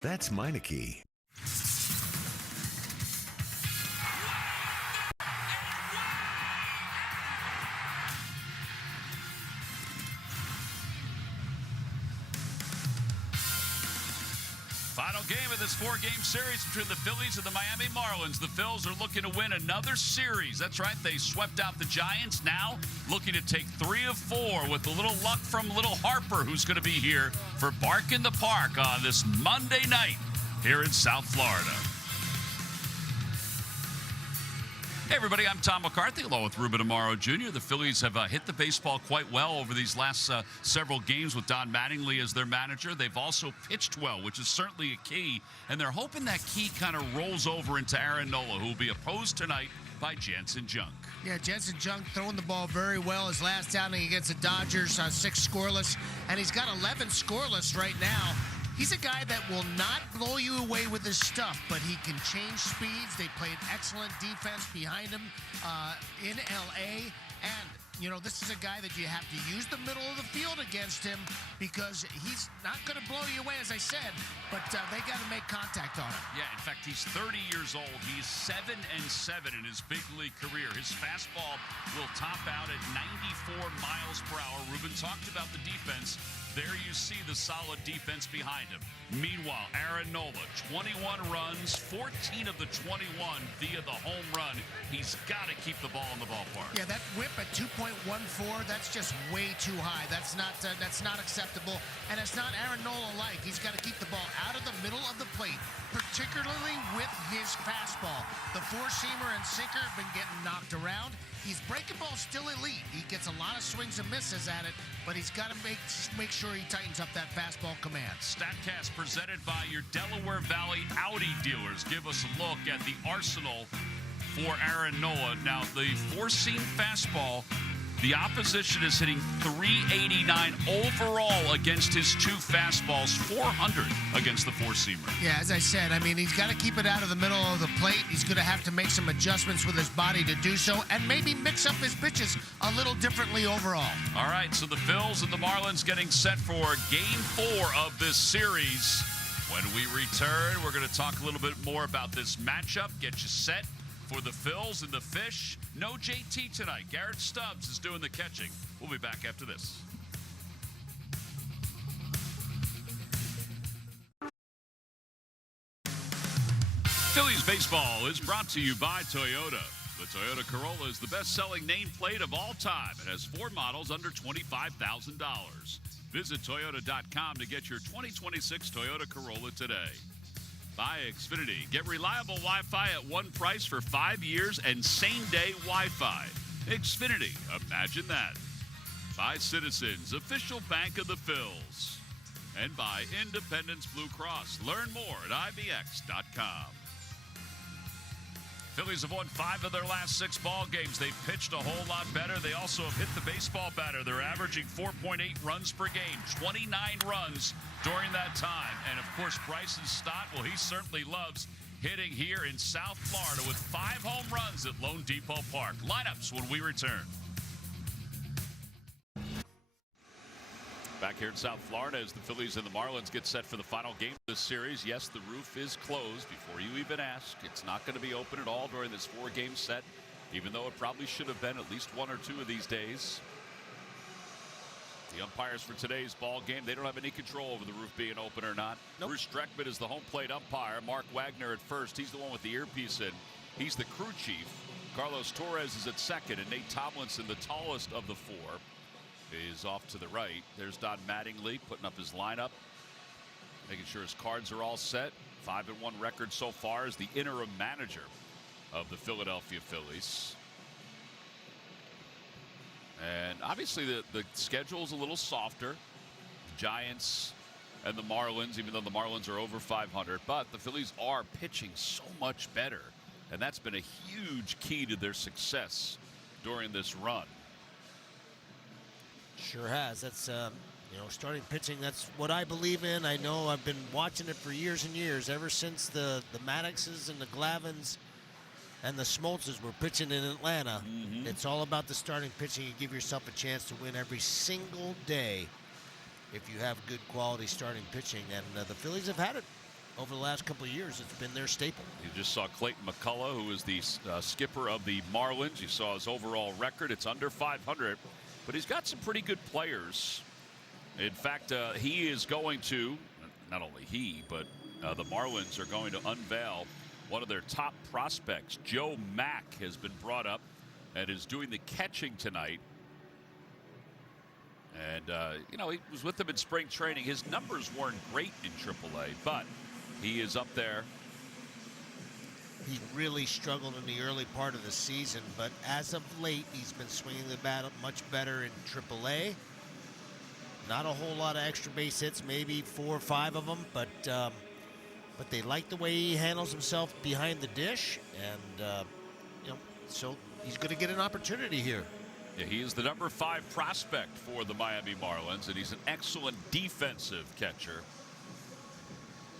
That's Meineke. Final game of this four-game series between the Phillies and the Miami Marlins. The Phils are looking to win another series. That's right, they swept out the Giants. Now looking to take 3 of 4 with a little luck from Little Harper, who's going to be here for Bark in the Park on this Monday night here in South Florida. Hey, everybody, I'm Tom McCarthy, along with Ruben Amaro Jr. The Phillies have hit the baseball quite well over these last several games with Don Mattingly as their manager. They've also pitched well, which is certainly a key, and they're hoping that key kind of rolls over into Aaron Nola, who will be opposed tonight by Jansen Junk. Yeah, Jansen Junk throwing the ball very well. His last outing against the Dodgers, 6 scoreless, and he's got 11 scoreless right now. He's a guy that will not blow you away with his stuff, but he can change speeds. They played excellent defense behind him in L.A., and you know, this is a guy that you have to use the middle of the field against him because he's not going to blow you away, as I said, but they got to make contact on him. Yeah, in fact, he's 30 years old. He's 7-7 in his big league career. His fastball will top out at 94 miles per hour. Ruben talked about the defense. There you see the solid defense behind him. Meanwhile, Aaron Nola, 21 runs, 14 of the 21 via the home run. He's got to keep the ball in the ballpark. Yeah, that whip at 2.14, that's just way too high. That's not acceptable, and it's not Aaron Nola-like. He's got to keep the ball out of the middle of the plate, particularly with his fastball. The four-seamer and sinker have been getting knocked around. His breaking ball still elite. He gets a lot of swings and misses at it, but he's got to make sure he tightens up that fastball command. StatCast presented by your Delaware Valley Audi dealers. Give us a look at the arsenal for Aaron Nola. Now, the four-seam fastball, the opposition is hitting 389 overall against his 2 fastballs, 400 against the four-seamer. Yeah, as I said, I mean, he's got to keep it out of the middle of the plate. He's going to have to make some adjustments with his body to do so, and maybe mix up his pitches a little differently overall. All right, so the Phils and the Marlins getting set for Game 4 of this series. When we return, we're going to talk a little bit more about this matchup, get you set for the Phils and the Fish. No JT tonight. Garrett Stubbs is doing the catching. We'll be back after this. Phillies baseball is brought to you by Toyota. The Toyota Corolla is the best-selling nameplate of all time. It has 4 models under $25,000. Visit Toyota.com to get your 2026 Toyota Corolla today. By Xfinity. Get reliable Wi-Fi at one price for 5 years and same-day Wi-Fi. Xfinity. Imagine that. By Citizens, official bank of the Phils. And by Independence Blue Cross. Learn more at IBX.com. Phillies have won 5 of their last 6 ball games. They've pitched a whole lot better. They also have hit the baseball better. They're averaging 4.8 runs per game, 29 runs during that time. And, of course, Bryson Stott, well, he certainly loves hitting here in South Florida with 5 home runs at Lone Depot Park. Lineups when we return. Back here in South Florida as the Phillies and the Marlins get set for the final game of this series. Yes, the roof is closed before you even ask. It's not going to be open at all during this 4-game set, even though it probably should have been at least 1 or 2 of these days. The umpires for today's ball game, they don't have any control over the roof being open or not. Nope. Bruce Streckman is the home plate umpire. Mark Wagner at first. He's the one with the earpiece in. He's the crew chief. Carlos Torres is at second, and Nate Tomlinson, the tallest of the 4, is off to the right. There's Don Mattingly putting up his lineup, making sure his cards are all set. 5-1 record so far as the interim manager of the Philadelphia Phillies. And obviously the schedule is a little softer. The Giants and the Marlins, even though the Marlins are over 500, but the Phillies are pitching so much better. And that's been a huge key to their success during this run. Sure has. That's, starting pitching, that's what I believe in. I know I've been watching it for years and years, ever since the Maddoxes and the Glavins and the Smoltzes were pitching in Atlanta. Mm-hmm. It's all about the starting pitching. You give yourself a chance to win every single day if you have good quality starting pitching, and the Phillies have had it over the last couple of years, it's been their staple. You just saw Clayton McCullough, who is the skipper of the Marlins. You saw his overall record. It's under 500, but he's got some pretty good players. In fact, he is going to, not only he, but the Marlins are going to unveil one of their top prospects. Joe Mack has been brought up and is doing the catching tonight. And, you know, he was with them in spring training. His numbers weren't great in AAA, but he is up there. He really struggled in the early part of the season, but as of late, he's been swinging the bat up much better in AAA. Not a whole lot of extra base hits, maybe 4 or 5 of them, but they like the way he handles himself behind the dish, and you know, so he's going to get an opportunity here. Yeah, he is the number 5 prospect for the Miami Marlins, and he's an excellent defensive catcher.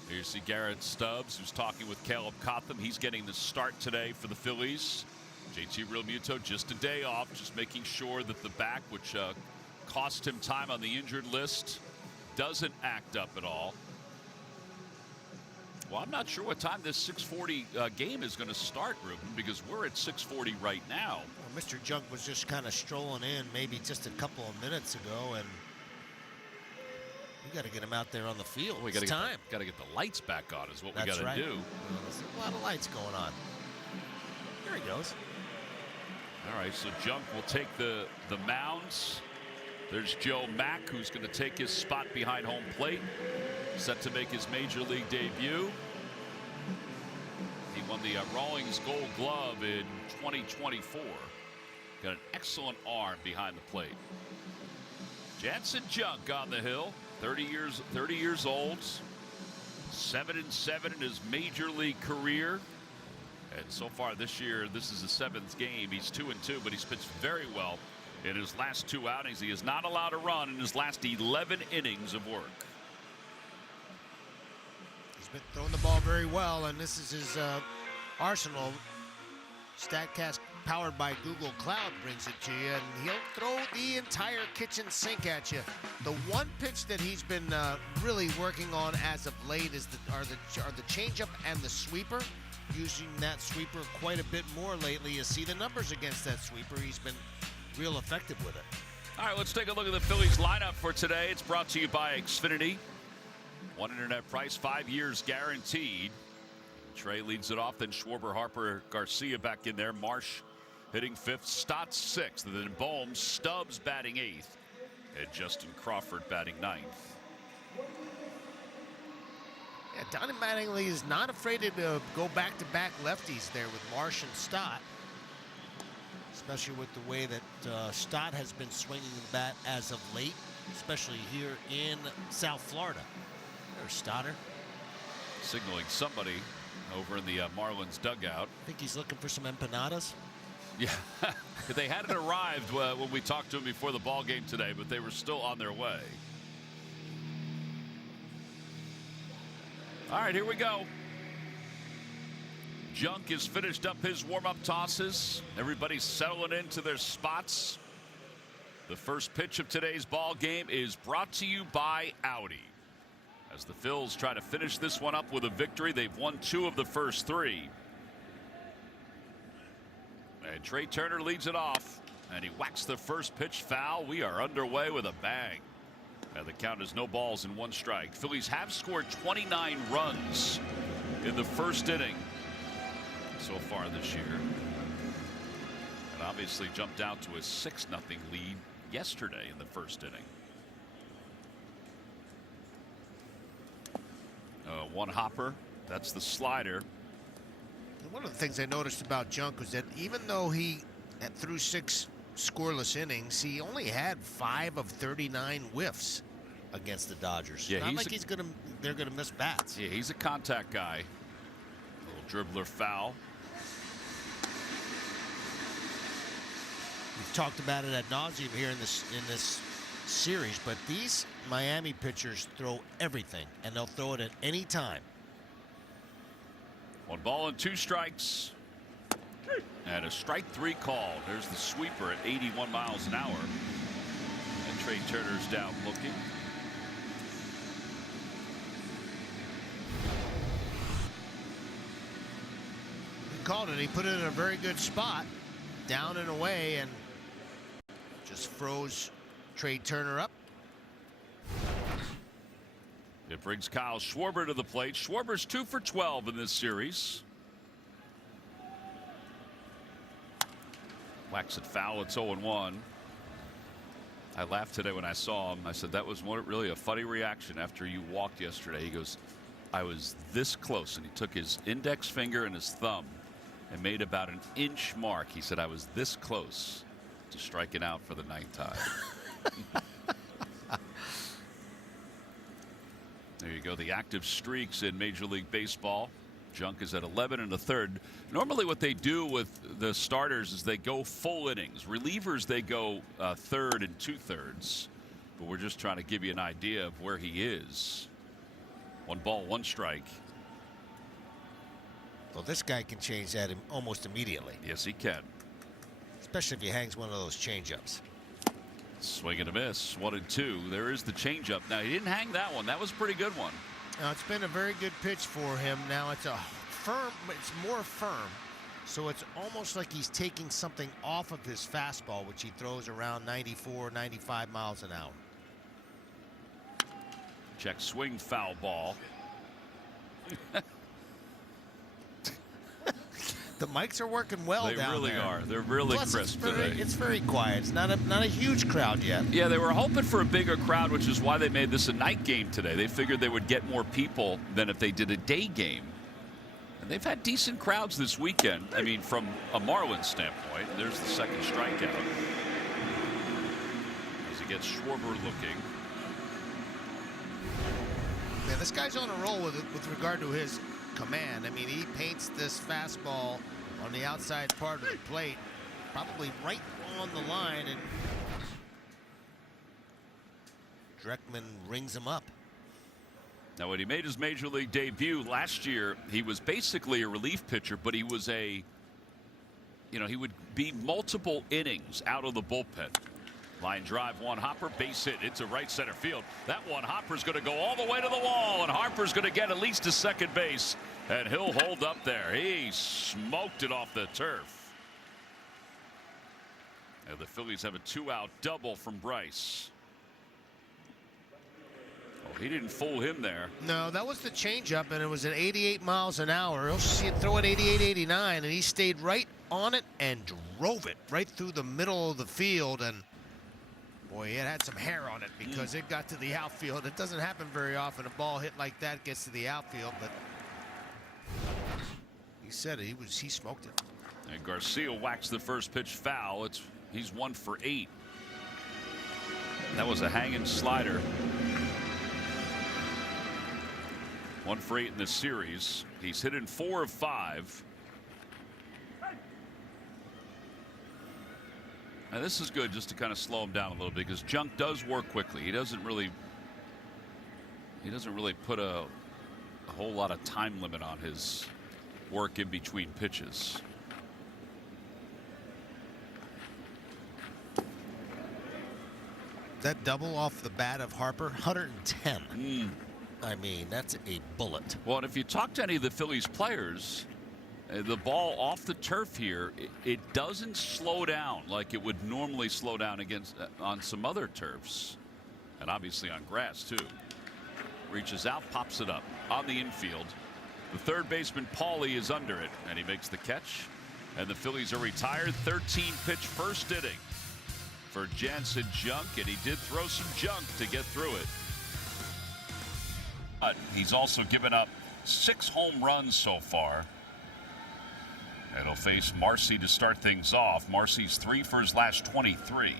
Here you see Garrett Stubbs, who's talking with Caleb Cotham. He's getting the start today for the Phillies. JT Realmuto just a day off, just making sure that the back, which cost him time on the injured list, doesn't act up at all. Well, I'm not sure what time this 6:40 game is going to start, Ruben, because we're at 6:40 right now. Well, Mr. Junk was just kind of strolling in maybe just a couple of minutes ago, and we got to get him out there on the field. We got to get the lights back on is what we got to do. Well, there's a lot of lights going on. There he goes. All right, so Junk will take the mounds. There's Joe Mack, who's going to take his spot behind home plate, set to make his major league debut. He won the Rawlings Gold Glove in 2024. Got an excellent arm behind the plate. Jansen Junk on the hill, 30 years old, 7-7 in his major league career. And so far this year, this is the 7th game. He's 2-2, but he's pitched very well in his last 2 outings. He is not allowed to run in his last 11 innings of work. He's been throwing the ball very well, and this is his arsenal. StatCast powered by Google Cloud brings it to you, and he'll throw the entire kitchen sink at you. The one pitch that he's been really working on as of late is are the changeup and the sweeper. Using that sweeper quite a bit more lately. You see the numbers against that sweeper. He's been real effective with it. All right, let's take a look at the Phillies lineup for today. It's brought to you by Xfinity. One internet price, 5 years guaranteed. Trey leads it off, then Schwarber, Harper, Garcia back in there. Marsh hitting 5th, Stott 6th, and then Bohm, Stubbs batting 8th, and Justin Crawford batting 9th. Yeah, Donnie Mattingly is not afraid to go back-to-back lefties there with Marsh and Stott. Especially with the way that Stott has been swinging the bat as of late, especially here in South Florida. There's Stoddard. Signaling somebody over in the Marlins dugout. I think he's looking for some empanadas. Yeah, they hadn't arrived when we talked to him before the ball game today, but they were still on their way. All right, here we go. Junk has finished up his warm-up tosses. Everybody's settling into their spots. The first pitch of today's ball game is brought to you by Audi. As the Phils try to finish this one up with a victory, they've won 2 of the first 3. And Trey Turner leads it off, and he whacks the first pitch foul. We are underway with a bang. And the count is no balls and 1 strike. Phillies have scored 29 runs in the first inning so far this year. And obviously jumped out to a 6-0 lead yesterday in the first inning. 1 hopper. That's the slider. One of the things I noticed about Junk was that even though he threw 6 scoreless innings, he only had 5 of 39 whiffs against the Dodgers. Yeah, Not like they're gonna miss bats. Yeah, he's a contact guy. Little dribbler foul. We've talked about it ad nauseum here in this series, but these Miami pitchers throw everything, and they'll throw it at any time. 1 ball and 2 strikes. And a strike 3 call. There's the sweeper at 81 miles an hour. And Trey Turner's down looking. called it. He put it in a very good spot, down and away, and just froze Trey Turner up. It brings Kyle Schwarber to the plate. Schwarber's 2 for 12 in this series. Whacks it foul. It's 0-1. I laughed today when I saw him. I said that was really a funny reaction after you walked yesterday. He goes, I was this close, and he took his index finger and his thumb and made about an inch mark. He said I was this close to striking out for the 9th time. There you go. The active streaks in Major League Baseball. Junk is at 11 1/3. Normally what they do with the starters is they go full innings. Relievers, they go 1/3 and 2/3. But we're just trying to give you an idea of where he is. 1 ball, 1 strike. Well, this guy can change that almost immediately. Yes, he can. Especially if he hangs one of those changeups. Swing and a miss. 1-2. There is the changeup. Now, he didn't hang that one. That was a pretty good one. Now, it's been a very good pitch for him. Now, it's a firm, it's more firm. So it's almost like he's taking something off of his fastball, which he throws around 94, 95 miles an hour. Check swing, foul ball. The mics are working well They down really there. are. They're really Plus, crisp today. today. It's very quiet. It's not a huge crowd yet. Yeah, they were hoping for a bigger crowd, which is why they made this a night game today. They figured they would get more people than if they did a day game. And they've had decent crowds this weekend. I mean, from a Marlins standpoint. There's the second strikeout. As he gets Schwarber looking. Yeah, this guy's on a roll with regard to his command. I mean, he paints this fastball on the outside part of the plate, probably right on the line, and Dreckman rings him up. Now, when he made his major league debut last year, he was basically a relief pitcher, but he was he would be multiple innings out of the bullpen. Line drive, one hopper, base hit into right center field. That one hopper's going to go all the way to the wall, and Harper's going to get at least to second base, and he'll hold up there. He smoked it off the turf. And the Phillies have a 2-out double from Bryce. Oh, he didn't fool him there. No, that was the changeup, and it was at 88 miles an hour. He'll see it throw at 88, 89, and he stayed right on it and drove it right through the middle of the field. And boy, it had some hair on it because it got to the outfield. It doesn't happen very often. A ball hit like that gets to the outfield, but he said it. He smoked it. And Garcia whacks the first pitch foul. He's 1 for 8. That was a hanging slider. 1 for 8 in this series. He's hit in 4 of 5. Now this is good just to kind of slow him down a little bit because Junk does work quickly. He doesn't really put a whole lot of time limit on his work in between pitches. That double off the bat of Harper, 110. I mean, that's a bullet. Well, and if you talk to any of the Phillies players, the ball off the turf here, it doesn't slow down like it would normally slow down on some other turfs, and obviously on grass too. Reaches out, pops it up on the infield. The third baseman Paulie is under it, and he makes the catch. And the Phillies are retired. 13-pitch first inning for Jansen Junk, and he did throw some junk to get through it. But he's also given up 6 home runs so far. And he'll face Marcy to start things off. Marcy's 3 for his last 23.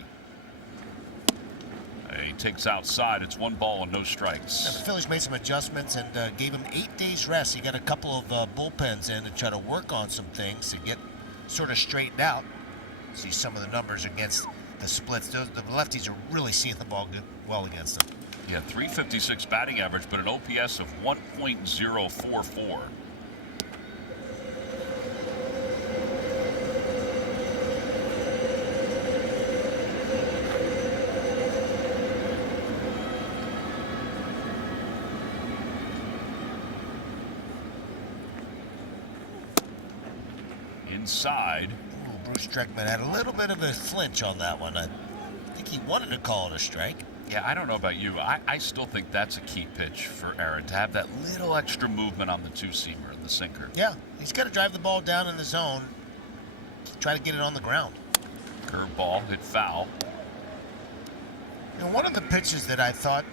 He takes outside. It's 1 ball and no strikes. Yeah, the Phillies made some adjustments and gave him 8 days rest. He got a couple of bullpens in to try to work on some things to get sort of straightened out. See some of the numbers against the splits. The lefties are really seeing the ball well against them. Yeah, 356 batting average, but an OPS of 1.044. inside. Ooh, Bruce Streckman had a little bit of a flinch on that one. I think he wanted to call it a strike. Yeah, I don't know about you. I still think that's a key pitch for Aaron, to have that little extra movement on the two-seamer and the sinker. Yeah, he's got to drive the ball down in the zone, try to get it on the ground. Curveball hit foul. You know, one of the pitches that I thought,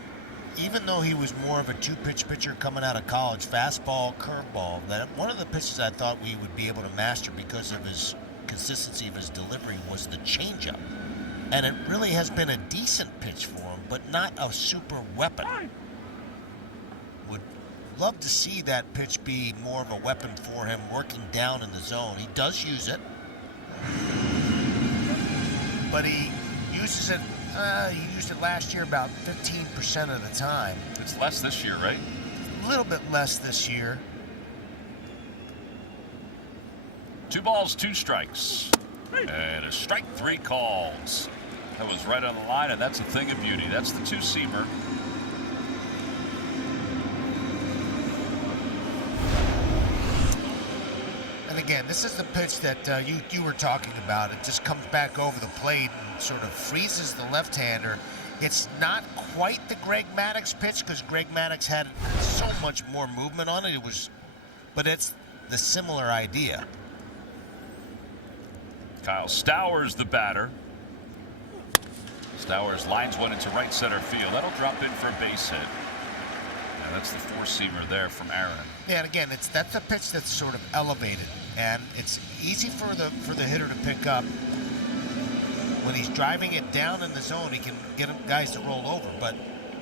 even though he was more of a two-pitch pitcher coming out of college, fastball, curveball, that one of the pitches I thought we would be able to master because of his consistency of his delivery was the changeup. And it really has been a decent pitch for him, but not a super weapon. Would love to see that pitch be more of a weapon for him working down in the zone. He does use it, but he uses it. He used it last year about 15% of the time. It's less this year, right? A little bit less this year. 2 balls, 2 strikes. And a strike 3 calls. That was right on the line, and that's a thing of beauty. That's the two-seamer. And again, this is the pitch that you were talking about. It just comes back over the plate and sort of freezes the left-hander. It's not quite the Greg Maddux pitch because Greg Maddux had so much more movement on it. But it's the similar idea. Kyle Stowers, the batter. Stowers lines one into right center field. That'll drop in for a base hit. And that's the 4-seamer there from Aaron. Yeah, and again, that's a pitch that's sort of elevated, and it's easy for the hitter to pick up. When he's driving it down in the zone, he can get guys to roll over, but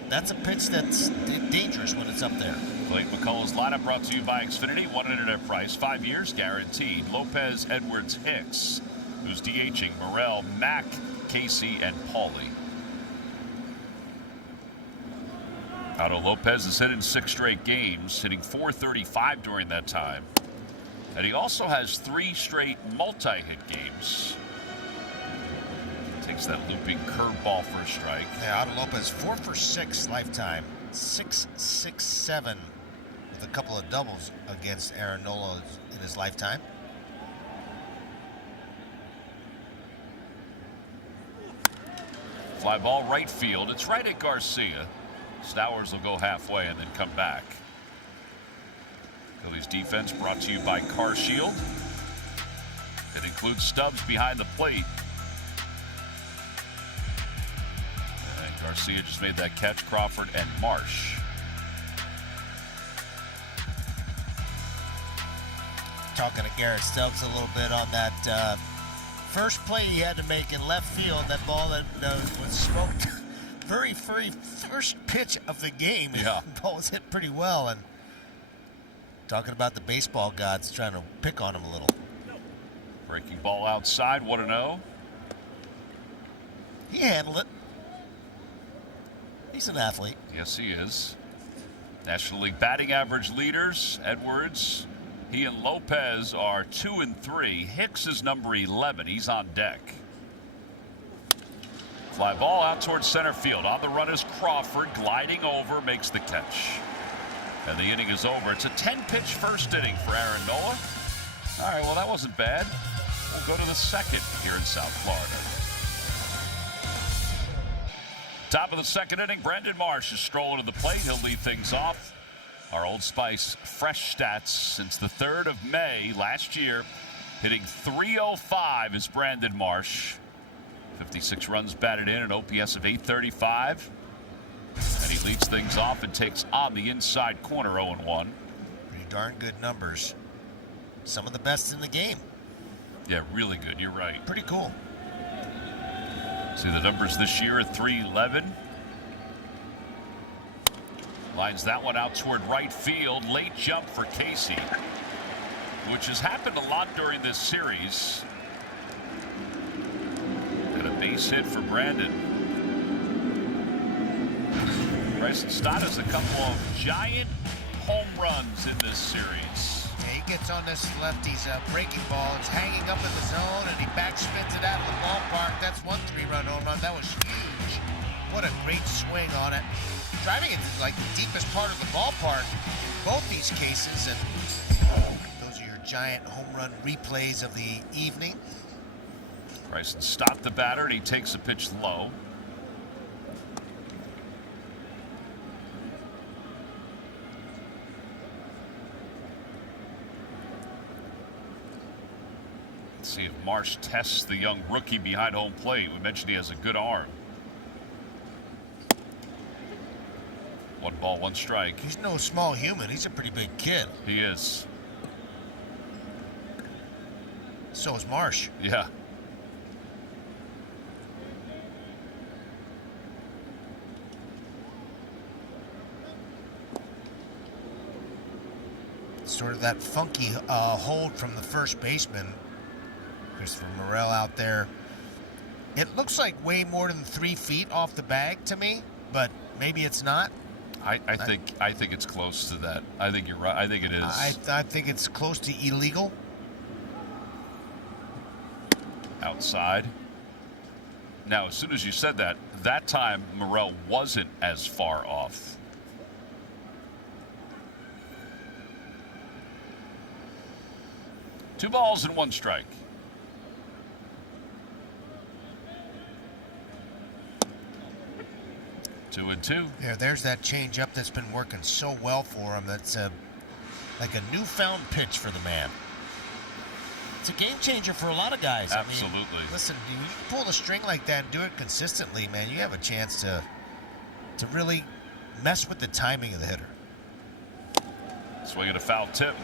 that's a pitch that's dangerous when it's up there. Clayton McCullers lineup brought to you by Xfinity. 1 internet price, 5 years guaranteed. Lopez, Edwards, Hicks, who's DHing, Morrell, Mack, Casey, and Pauly. Otto Lopez has hit in 6 straight games, hitting .435 during that time. And he also has 3 straight multi-hit games. Takes that looping curveball for a strike. Yeah, Otto Lopez 4 for 6 lifetime, 6.67 with a couple of doubles against Aaron Nola in his lifetime. Fly ball right field. It's right at Garcia. Stowers will go halfway and then come back. Phillies defense brought to you by Car Shield. It includes Stubbs behind the plate. And Garcia just made that catch. Crawford and Marsh. Talking to Garrett Stubbs a little bit on that first play he had to make in left field. That ball that was smoked. Very first pitch of the game. Yeah. The ball was hit pretty well. And talking about the baseball gods trying to pick on him a little. Breaking ball outside, 1-0. He handled it. He's an athlete. Yes, he is. National League batting average leaders, Edwards. He and Lopez are 2 and 3. Hicks is number 11. He's on deck. Fly ball out towards center field. On the run is Crawford, gliding over, makes the catch. And the inning is over. It's a 10-pitch first inning for Aaron Nola. All right, well, that wasn't bad. We'll go to the second here in South Florida. Top of the second inning, Brandon Marsh is strolling to the plate. He'll lead things off. Our Old Spice fresh stats since the 3rd of May last year. Hitting .305 is Brandon Marsh. 56 runs batted in, an OPS of .835. And he leads things off and takes on the inside corner 0-1. Pretty darn good numbers. Some of the best in the game. Yeah, really good. You're right. Pretty cool. See the numbers this year at .311. Lines that one out toward right field. Late jump for Casey, which has happened a lot during this series. And a base hit for Brandon. Bryson Stott has a couple of giant home runs in this series. Yeah, he gets on this lefty's breaking ball. It's hanging up in the zone, and he backspins it out of the ballpark. That's 1 3-run home run. That was huge. What a great swing on it. Driving it to like the deepest part of the ballpark, both these cases, and those are your giant home run replays of the evening. Bryson stopped the batter, and he takes a pitch low. Let's see if Marsh tests the young rookie behind home plate. We mentioned he has a good arm. 1 ball, 1 strike. He's no small human. He's a pretty big kid. He is. So is Marsh. Yeah. Sort of that funky hold from the first baseman, Christopher Morel, out there. It looks like way more than 3 feet off the bag to me, but maybe it's not. I think it's close to that. I think you're right. I think it is. I think it's close to illegal. Outside. Now, as soon as you said that, that time Morel wasn't as far off. Two balls and 1 strike. Two and two. There's that changeup that's been working so well for him. That's like a newfound pitch for the man. It's a game changer for a lot of guys. Absolutely. I mean, listen, you pull the string like that and do it consistently, man, you have a chance to really mess with the timing of the hitter. Swinging a foul tip.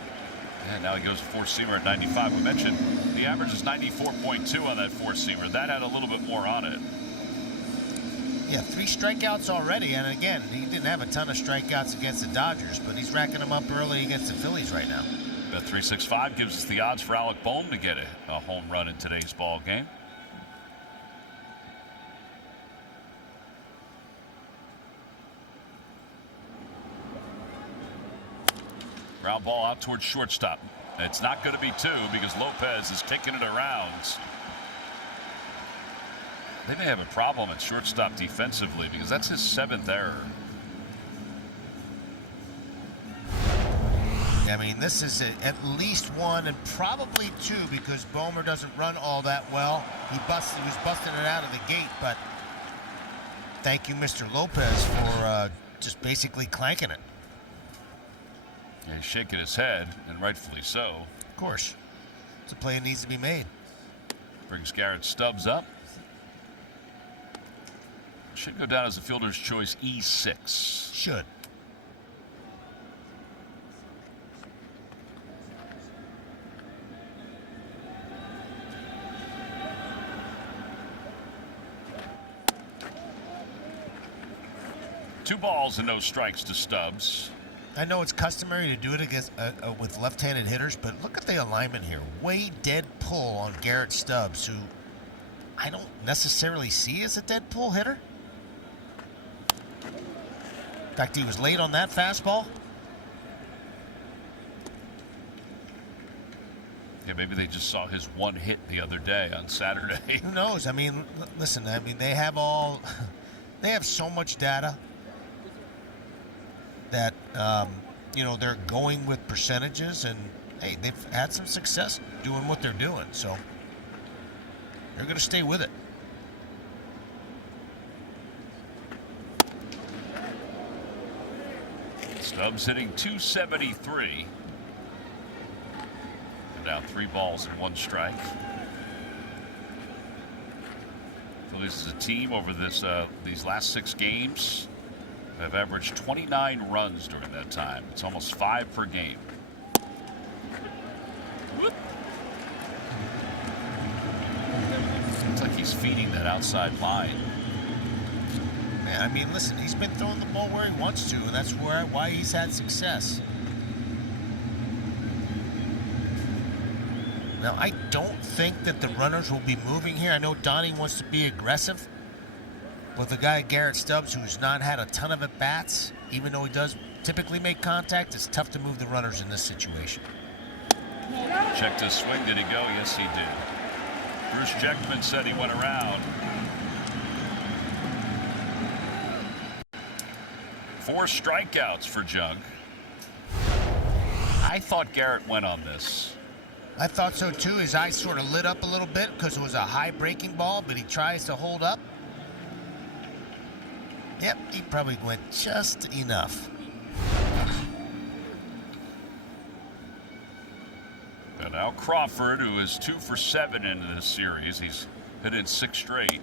And now he goes 4-seamer at 95. We mentioned the average is 94.2 on that 4-seamer. That had a little bit more on it. Yeah, 3 strikeouts already, and again, he didn't have a ton of strikeouts against the Dodgers, but he's racking them up early against the Phillies right now. Bet 365 gives us the odds for Alec Bohm to get a home run in today's ball game. Ground ball out towards shortstop. It's not going to be 2 because Lopez is kicking it around. They may have a problem at shortstop defensively because that's his 7th error. I mean, this is at least 1 and probably 2 because Bomer doesn't run all that well. He was busting it out of the gate, but thank you, Mr. Lopez, for just basically clanking it. Yeah, he's shaking his head, and rightfully so. Of course. It's a play that needs to be made. Brings Garrett Stubbs up. Should go down as a fielder's choice E6. Should. Two balls and no strikes to Stubbs. I know it's customary to do it against with left-handed hitters, but look at the alignment here. Way dead pull on Garrett Stubbs, who I don't necessarily see as a dead pull hitter. In fact, he was late on that fastball. Yeah, maybe they just saw his 1 hit the other day on Saturday. Who knows? I mean, listen, I mean, they have so much data that, they're going with percentages, and, hey, they've had some success doing what they're doing, so they're going to stay with it. Stubbs hitting 273. And now 3 balls and 1 strike. Phillies as a team over these last 6 games have averaged 29 runs during that time. It's almost 5 per game. Whoop. Looks like he's feeding that outside line. Man, I mean, listen, he's been throwing the ball where he wants to, and that's why he's had success. Now, I don't think that the runners will be moving here. I know Donnie wants to be aggressive. With a guy, Garrett Stubbs, who's not had a ton of at-bats, even though he does typically make contact, it's tough to move the runners in this situation. Checked his swing. Did he go? Yes, he did. Bruce Jackman said he went around. 4 strikeouts for Junk. I thought Garrett went on this. I thought so too. His eyes sort of lit up a little bit because it was a high breaking ball, but he tries to hold up. Yep, he probably went just enough. And now Crawford, who is 2 for 7 in this series. He's hit in 6 straight.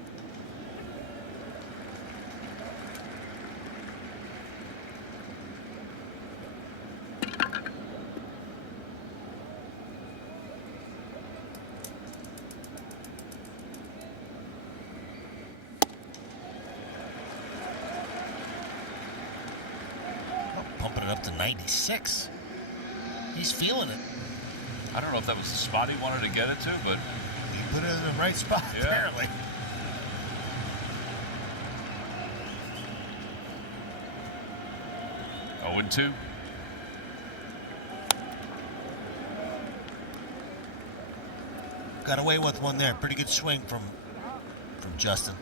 Pumping it up to 96. He's feeling it. I don't know if that was the spot he wanted to get it to, but He put it in the right spot, Yeah. apparently. Oh and 2. Got away with one there. Pretty good swing from Justin.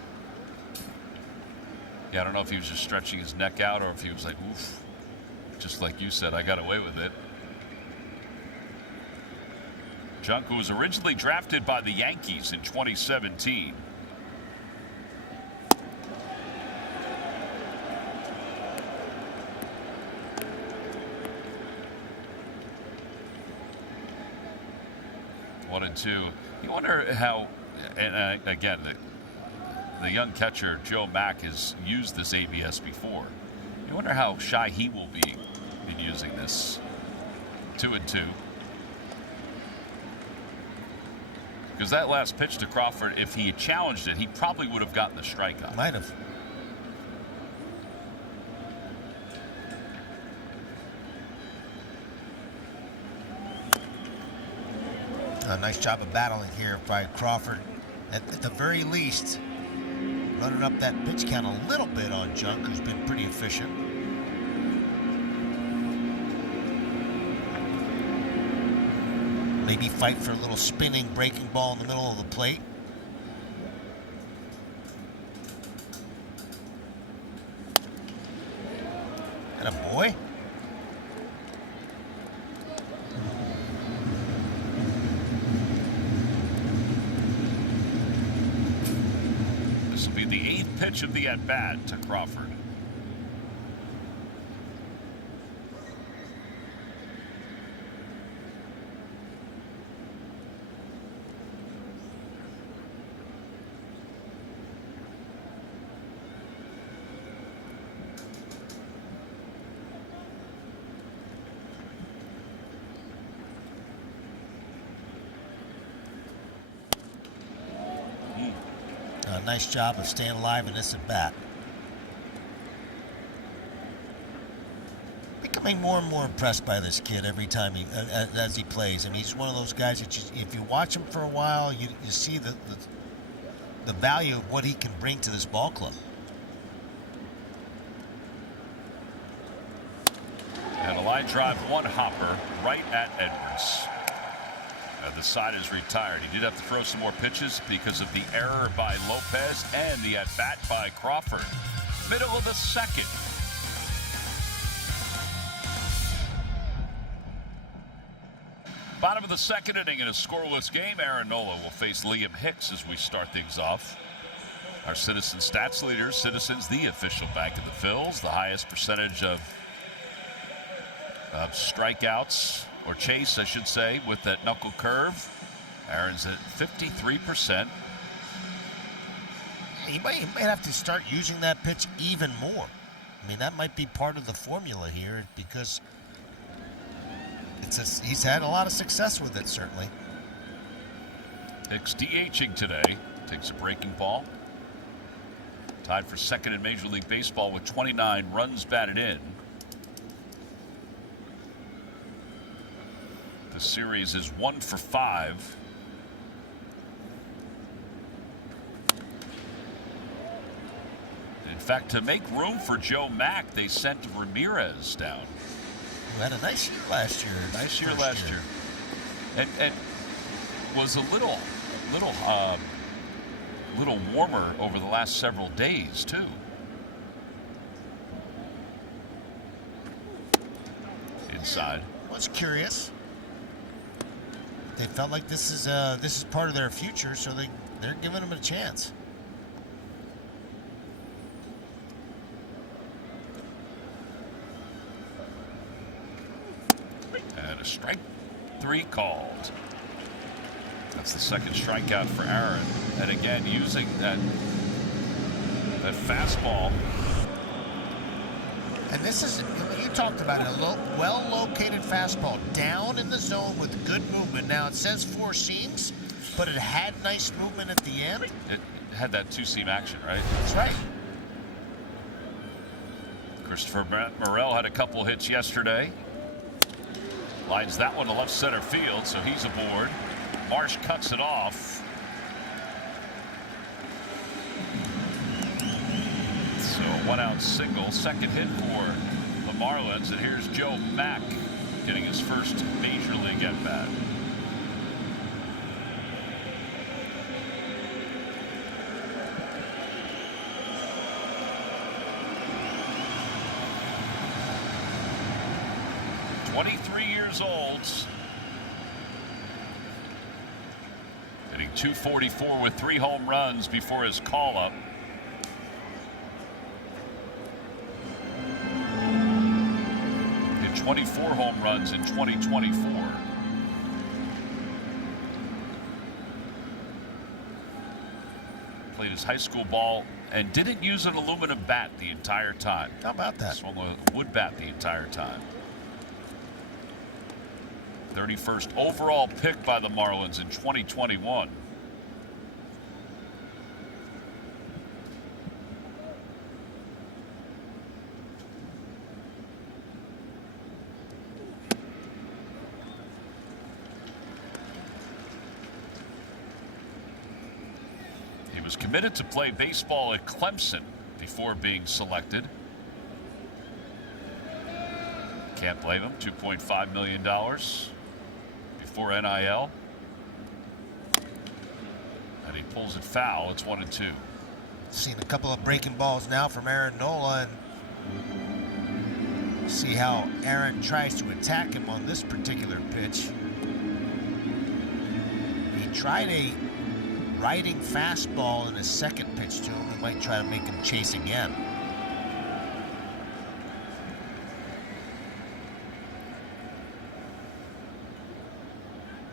Yeah, I don't know if he was just stretching his neck out or if he was like, oof. Just like you said, I got away with it. Junk, who was originally drafted by the Yankees in 2017. One and 2. You wonder how, and again, the young catcher, Joe Mack, has used this ABS before. You wonder how shy he will be in using this. 2 and 2. Because that last pitch to Crawford, if he had challenged it, he probably would have gotten the strikeout. Might have. A nice job of battling here by Crawford. At the very least, running up that pitch count a little bit on Junk, who's been pretty efficient. Maybe fight for a little spinning breaking ball in the middle of the plate. And a boy. This will be the 8th pitch of the at-bat to Crawford. Nice job of staying alive in this at bat. Becoming more and more impressed by this kid every time as he plays. I mean, he's one of those guys that if you watch him for a while, you see the value of what he can bring to this ball club. And a line drive, one hopper right at Edwards. The side is retired. He did have to throw some more pitches because of the error by Lopez and the at-bat by Crawford. Middle of the 2nd. Bottom of the 2nd inning in a scoreless game. Aaron Nola will face Liam Hicks as we start things off. Our Citizen stats leaders, Citizens, the official bank of the Phils, the highest percentage of strikeouts, or chase, I should say, with that knuckle curve. Aaron's at 53%. He might have to start using that pitch even more. I mean, that might be part of the formula here because he's had a lot of success with it, certainly. Hicks DHing today. Takes a breaking ball. Tied for 2nd in Major League Baseball with 29 runs batted in. The series is 1 for 5. In fact, to make room for Joe Mack, they sent Ramirez down. Who had a nice year last year. Nice year last year. And was a little warmer over the last several days, too. Inside. I was curious. They felt like this is part of their future, so they're giving him a chance. And a strike 3 called. That's the second strikeout for Aaron. And again, using that fastball. And this is, you talked about it, a well-located fastball down in the zone with good movement. Now, it says 4 seams, but it had nice movement at the end. It had that 2-seam action, right? That's right. Christopher Morel had a couple hits yesterday. Lines that one to left center field, so he's aboard. Marsh cuts it off. So 1-out single, second hit for the Marlins, and here's Joe Mack getting his first major league at bat. Old, hitting .244 with 3 home runs before his call-up. Hit 24 home runs in 2024. Played his high school ball and didn't use an aluminum bat the entire time. How about that? Swung a wood bat the entire time. 31st overall pick by the Marlins in 2021. He was committed to play baseball at Clemson before being selected. Can't blame him. $2.5 million. For NIL, and he pulls it foul. It's 1-2. Seen a couple of breaking balls now from Aaron Nola, and see how Aaron tries to attack him on this particular pitch. He tried a riding fastball in his second pitch to him. He might try to make him chase again.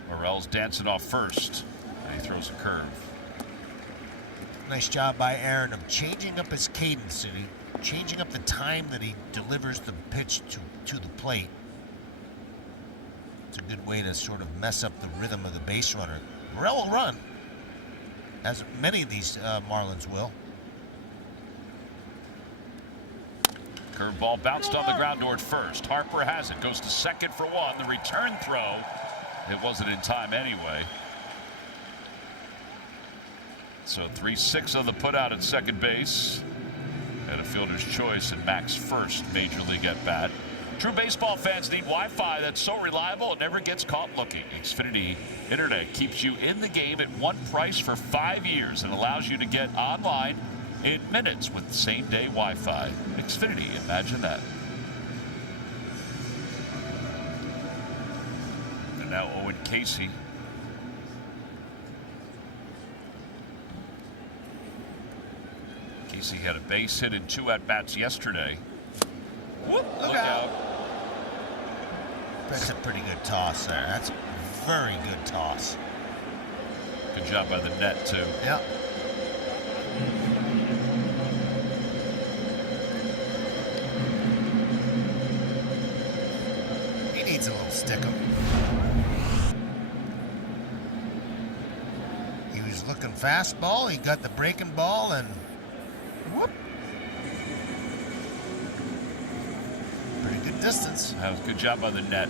Morel's dancing off first, and he throws a curve. Nice job by Aaron of changing up his cadence and changing up the time that he delivers the pitch to the plate. It's a good way to sort of mess up the rhythm of the base runner. Morel will run, as many of these Marlins will. Curveball bounced on the ground toward first. Harper has it, goes to second for 1. The return throw, it wasn't in time anyway. So 3-6 on the putout at second base. And a fielder's choice in Mac's first major league at bat. True baseball fans need Wi-Fi that's so reliable it never gets caught looking. Xfinity Internet keeps you in the game at one price for 5 years and allows you to get online in minutes with same-day Wi-Fi. Xfinity, imagine that. And now Owen Casey. Casey had a base hit in 2 at-bats yesterday. Whoop, Look out. That's a pretty good toss there. That's a very good toss. Good job by the net, too. Yep. He needs a little stick-em. He was looking fastball. He got the breaking ball and whoop. Pretty good distance. That was a good job by the net.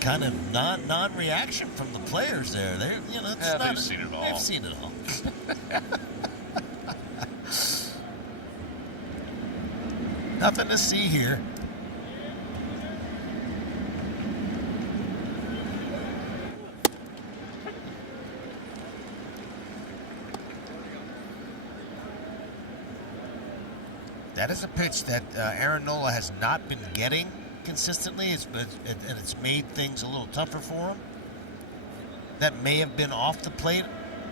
Kind of non-reaction from the players there. They're, you know, it's they've seen it all. They've seen it all. Nothing to see here. That is a pitch that Aaron Nola has not been getting consistently, and it's made things a little tougher for him. That may have been off the plate,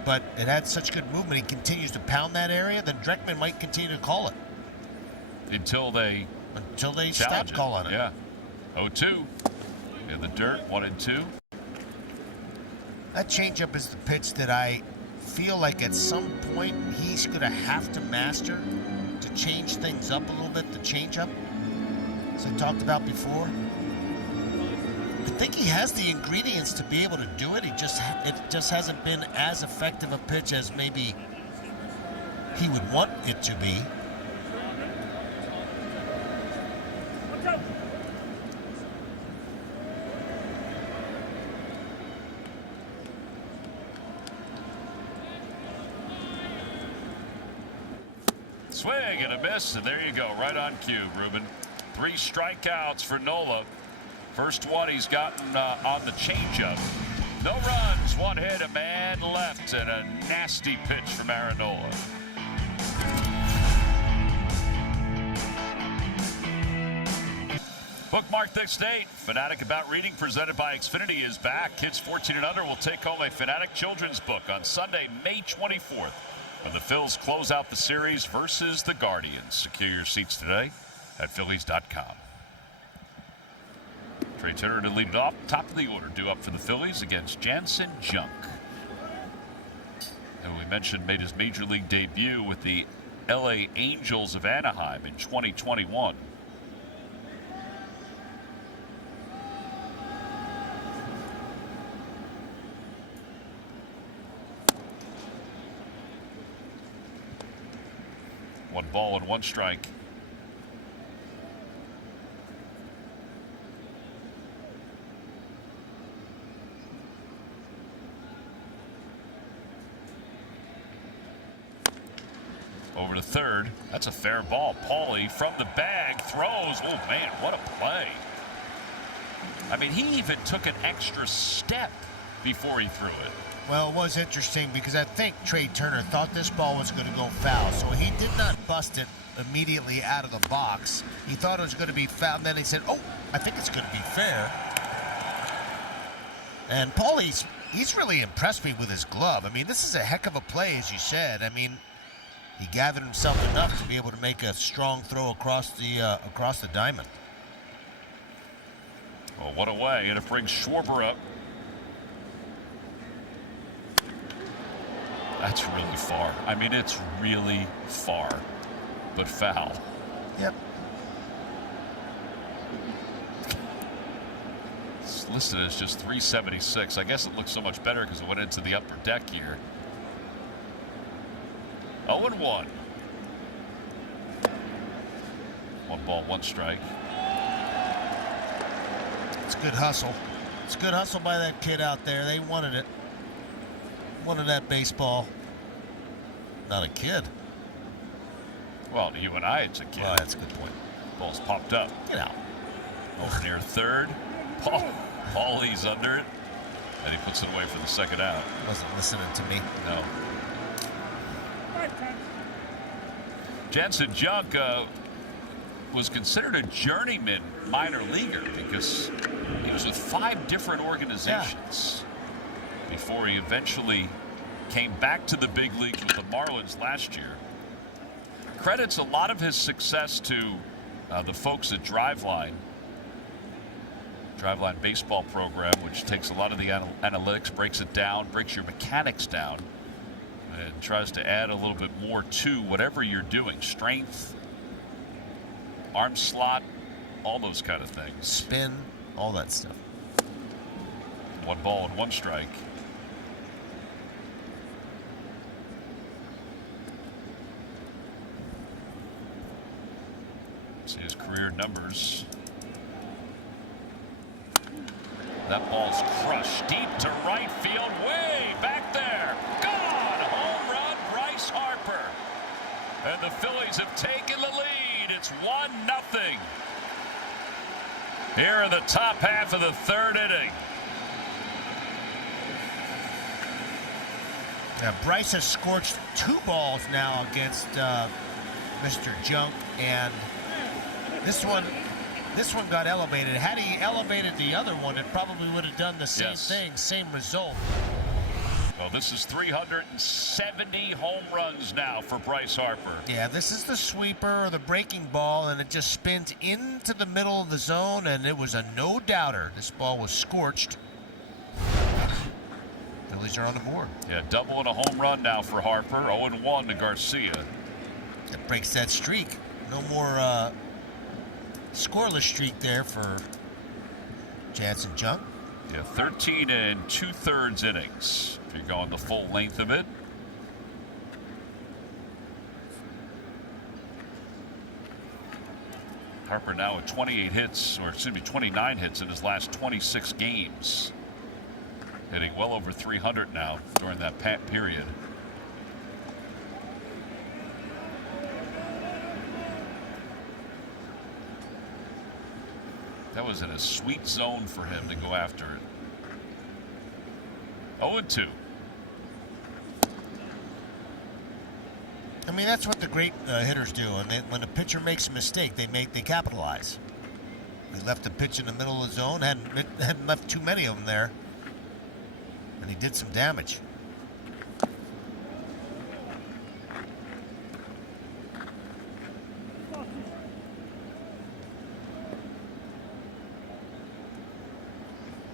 but it had such good movement. He continues to pound that area, then Dreckman might continue to call it. Until they stop calling it. Yeah. 0-2. In the dirt, 1-2. That changeup is the pitch that I feel like at some point he's going to have to master to change things up a little bit, the changeup, as I talked about before. I think he has the ingredients to be able to do it. It just hasn't been as effective a pitch as maybe he would want it to be. Swing and a miss, and there you go, right on cue, Ruben. 3 strikeouts for Nola. First one he's gotten on the changeup. No runs, 1 hit, a man left, and a nasty pitch from Aaron Nola. Bookmark this date. Fanatic About Reading, presented by Xfinity, is back. Kids 14 and under will take home a Fanatic children's book on Sunday, May 24th. When the Phils close out the series versus the Guardians. Secure your seats today at Phillies.com. Trey Turner to lead it off. Top of the order due up for the Phillies against Jansen Junk. And we mentioned made his major league debut with the LA Angels of Anaheim in 2021. One ball and 1 strike. Over to third. That's a fair ball. Paulie from the bag throws. Oh man, what a play. I mean, he even took an extra step before he threw it. Well, it was interesting because I think Trey Turner thought this ball was going to go foul, so he did not bust it immediately out of the box. He thought it was going to be foul, and then he said, oh, I think it's going to be fair. And Paulie's, he's really impressed me with his glove. I mean, this is a heck of a play, as you said. I mean, he gathered himself enough to be able to make a strong throw across the diamond. Well, what a way, and it brings Schwarber up. That's really far. I mean, it's really far, but foul. Yep. It's listed as just 376. I guess it looks so much better because it went into the upper deck here. 0-1. 1 ball, 1 strike. It's good hustle. It's good hustle by that kid out there. They wanted it. Wanted that baseball. Not a kid. Well, you and I, it's a kid. Well, that's a good point. Ball's popped up. Get out. Over near third. Paulie's under it. And he puts it away for the second out. Wasn't listening to me. No. Jansen Junk was considered a journeyman minor leaguer because he was with 5 different organizations. Yeah. Before he eventually came back to the big leagues with the Marlins last year. Credits a lot of his success to the folks at Driveline baseball program, which takes a lot of the analytics, breaks it down, breaks your mechanics down, and tries to add a little bit more to whatever you're doing. Strength, arm slot, all those kind of things. Spin, all that stuff. 1 ball and 1 strike. See his career numbers. That ball's crushed deep to right field, way back there. Gone! Home run, Bryce Harper. And the Phillies have taken the lead. It's 1-0. Here in the top half of the 3rd inning. Yeah, Bryce has scorched 2 balls now against Mr. Junk, and this one got elevated. Had he elevated the other one, it probably would have done the same thing, same result. Well, this is 370 home runs now for Bryce Harper. Yeah, this is the sweeper or the breaking ball, and it just spins into the middle of the zone, and it was a no-doubter. This ball was scorched. Phillies are on the board. Yeah, double and a home run now for Harper. 0-1 to Garcia. That breaks that streak. No more scoreless streak there for Jansen Junk. Yeah, 13 2/3 innings. If you're going the full length of it. Harper now with 28 hits, or excuse me, 29 hits in his last 26 games. Hitting well over 300 now during that period. That was in a sweet zone for him to go after it. 0-2. I mean, that's what the great hitters do. And when a pitcher makes a mistake, they capitalize. He left the pitch in the middle of the zone, hadn't left too many of them there, and he did some damage.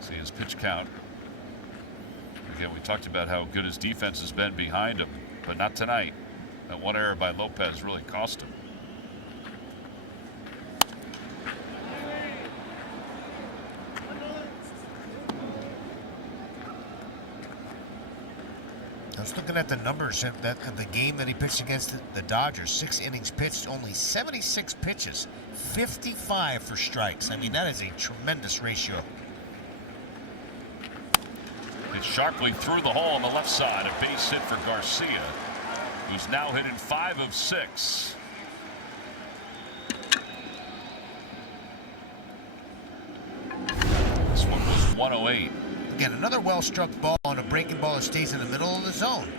See his pitch count. Again, we talked about how good his defense has been behind him, but not tonight. That one error by Lopez really cost him. I was looking at the numbers of the game that he pitched against the Dodgers. 6 innings pitched, only 76 pitches, 55 for strikes. I mean, that is a tremendous ratio. It's sharply through the hole on the left side. A base hit for Garcia, who's now hitting 5 of 6. This one was 108. Again, another well-struck ball on a breaking ball that stays in the middle of the zone.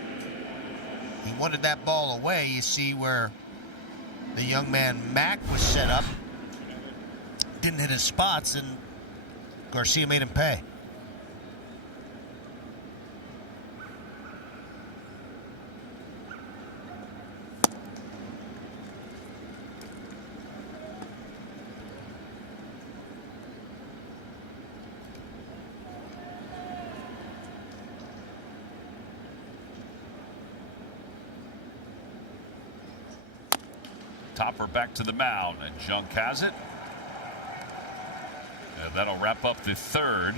He wanted that ball away. You see where the young man Mack was set up. Didn't hit his spots, and Garcia made him pay. Topper back to the mound, and Junk has it. And that'll wrap up the third.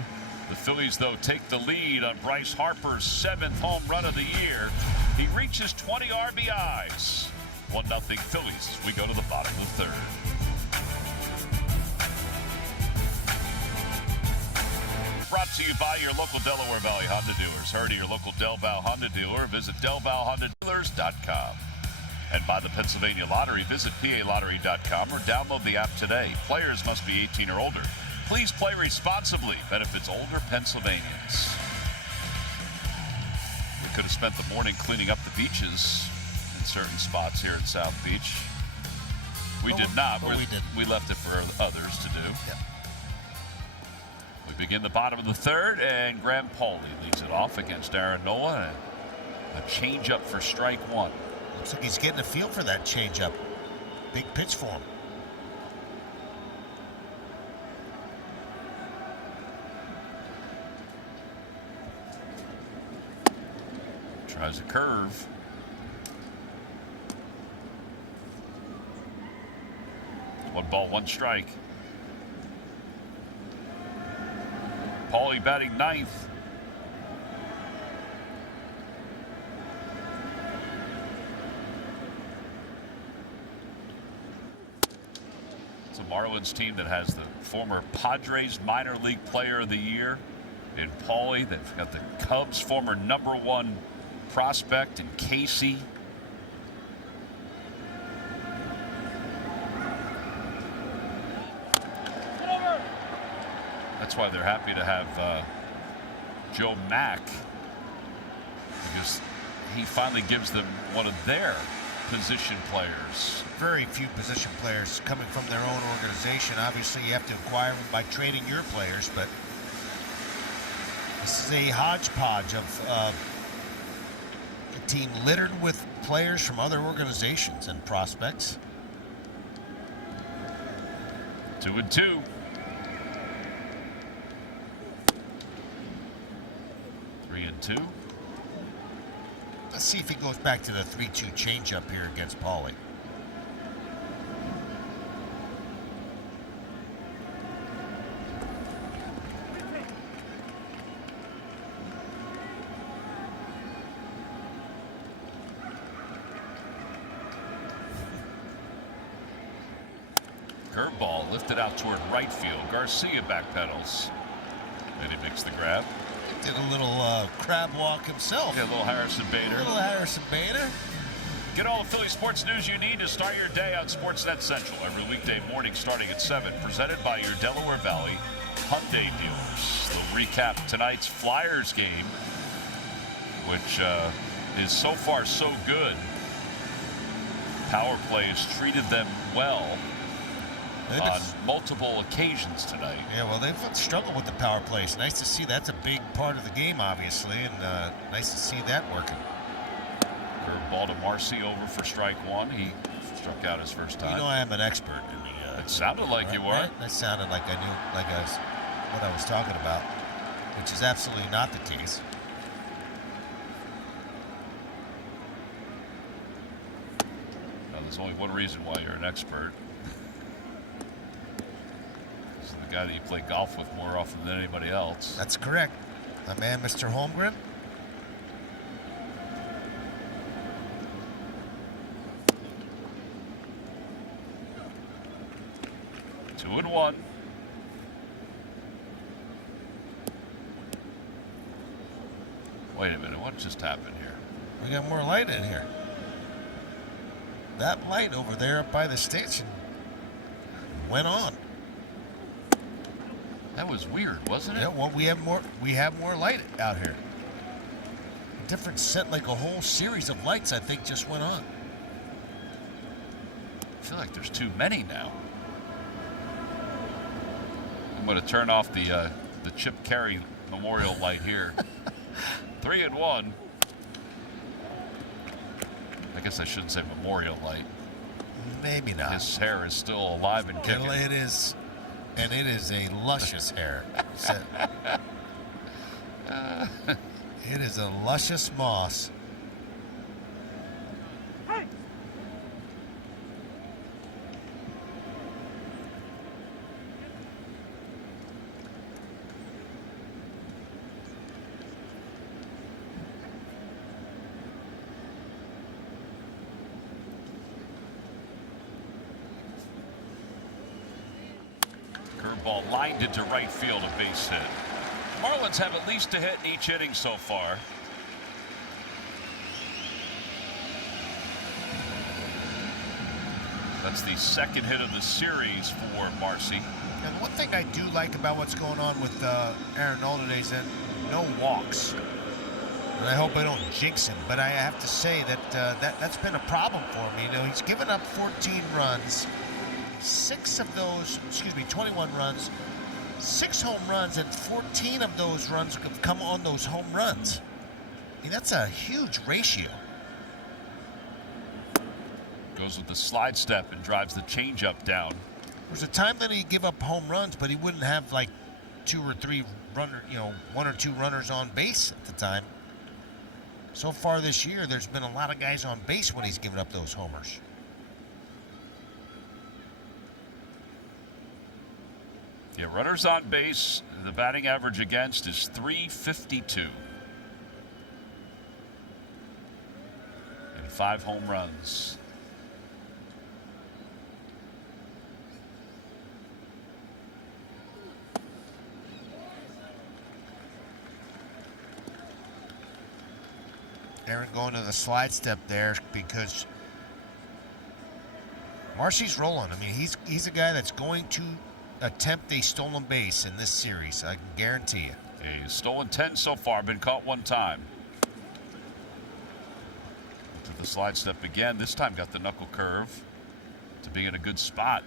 The Phillies, though, take the lead on Bryce Harper's 7th home run of the year. He reaches 20 RBIs. 1-0 Phillies as we go to the bottom of the third. Brought to you by your local Delaware Valley Honda dealers. Heard of your local Del Val Honda dealer. Visit DelValHondaDealers.com. And by the Pennsylvania Lottery, visit PALottery.com or download the app today. Players must be 18 or older. Please play responsibly. Benefits older Pennsylvanians. We could have spent the morning cleaning up the beaches in certain spots here at South Beach. We did not. We left it for others to do. Yep. We begin the bottom of the third, and Graham Pauley leads it off against Aaron Nola. A changeup for strike one. Looks like he's getting a feel for that changeup. Big pitch for him. Tries a curve. It's 1 ball, 1 strike. Pauley batting 9th. It's a Marlins team that has the former Padres minor league player of the year in Pauley. They've got the Cubs former #1 prospect in Casey. That's why they're happy to have Joe Mack, because he finally gives them one of their position players. Very few position players coming from their own organization. Obviously, you have to acquire them by trading your players, but this is a hodgepodge of a team littered with players from other organizations and prospects. 2-2. Three and two. Let's see if he goes back to the 3-2 changeup here against Paulie. Curveball lifted out toward right field. Garcia backpedals. Then he makes the grab. Did a little crab walk himself. Yeah, a little Harrison Bader. A little Harrison Bader. Get all the Philly sports news you need to start your day on Sportsnet Central every weekday morning starting at 7. Presented by your Delaware Valley Hyundai dealers. They'll recap tonight's Flyers game, which is so far so good. Power play has treated them well on multiple occasions tonight. Yeah, well, they've struggled with the power play. It's nice to see that's a big part of the game, obviously, and nice to see that working. Curveball to Marcy over for strike one. He struck out his first time. You know I am an expert in the... it sounded like you were. Right? That sounded like I knew what I was talking about, which is absolutely not the case. Now, there's only one reason why you're an expert. This is the guy that you play golf with more often than anybody else. That's correct. My man, Mr. Holmgren. Two and one. Wait a minute, what just happened here? We got more light in here. That light over there up by the station went on. That was weird, wasn't it? Yeah, well, we have more light out here. A different set, like a whole series of lights, I think, just went on. I feel like there's too many now. I'm going to turn off the Chip Carey Memorial light here. 3 and 1. I guess I shouldn't say memorial light. Maybe not. His hair is still alive and kicking. It is, and it is a luscious hair. It is a luscious moss. Curveball lined into right field, a base hit. Marlins have at least a hit in each inning so far. That's the second hit of the series for Marcy. And one thing I do like about what's going on with Aaron Nola today is that no walks. And I hope I don't jinx him, but I have to say that, that's been a problem for him. You know, he's given up 14 runs. 21 runs, 6 home runs, and 14 of those runs have come on those home runs. I mean, that's a huge ratio. Goes with the slide step and drives the changeup down. There was a time that he'd give up home runs, but he wouldn't have like 2 or 3 1 or 2 runners on base at the time. So far this year, there's been a lot of guys on base when he's given up those homers. Yeah, runners on base. The batting average against is .352. And 5 home runs. Aaron going to the slide step there because Marcy's rolling. I mean, he's a guy that's going to attempt a stolen base in this series. I can guarantee you. He's stolen 10 so far, been caught 1 time. To the the slide step again. This time got the knuckle curve to be in a good spot.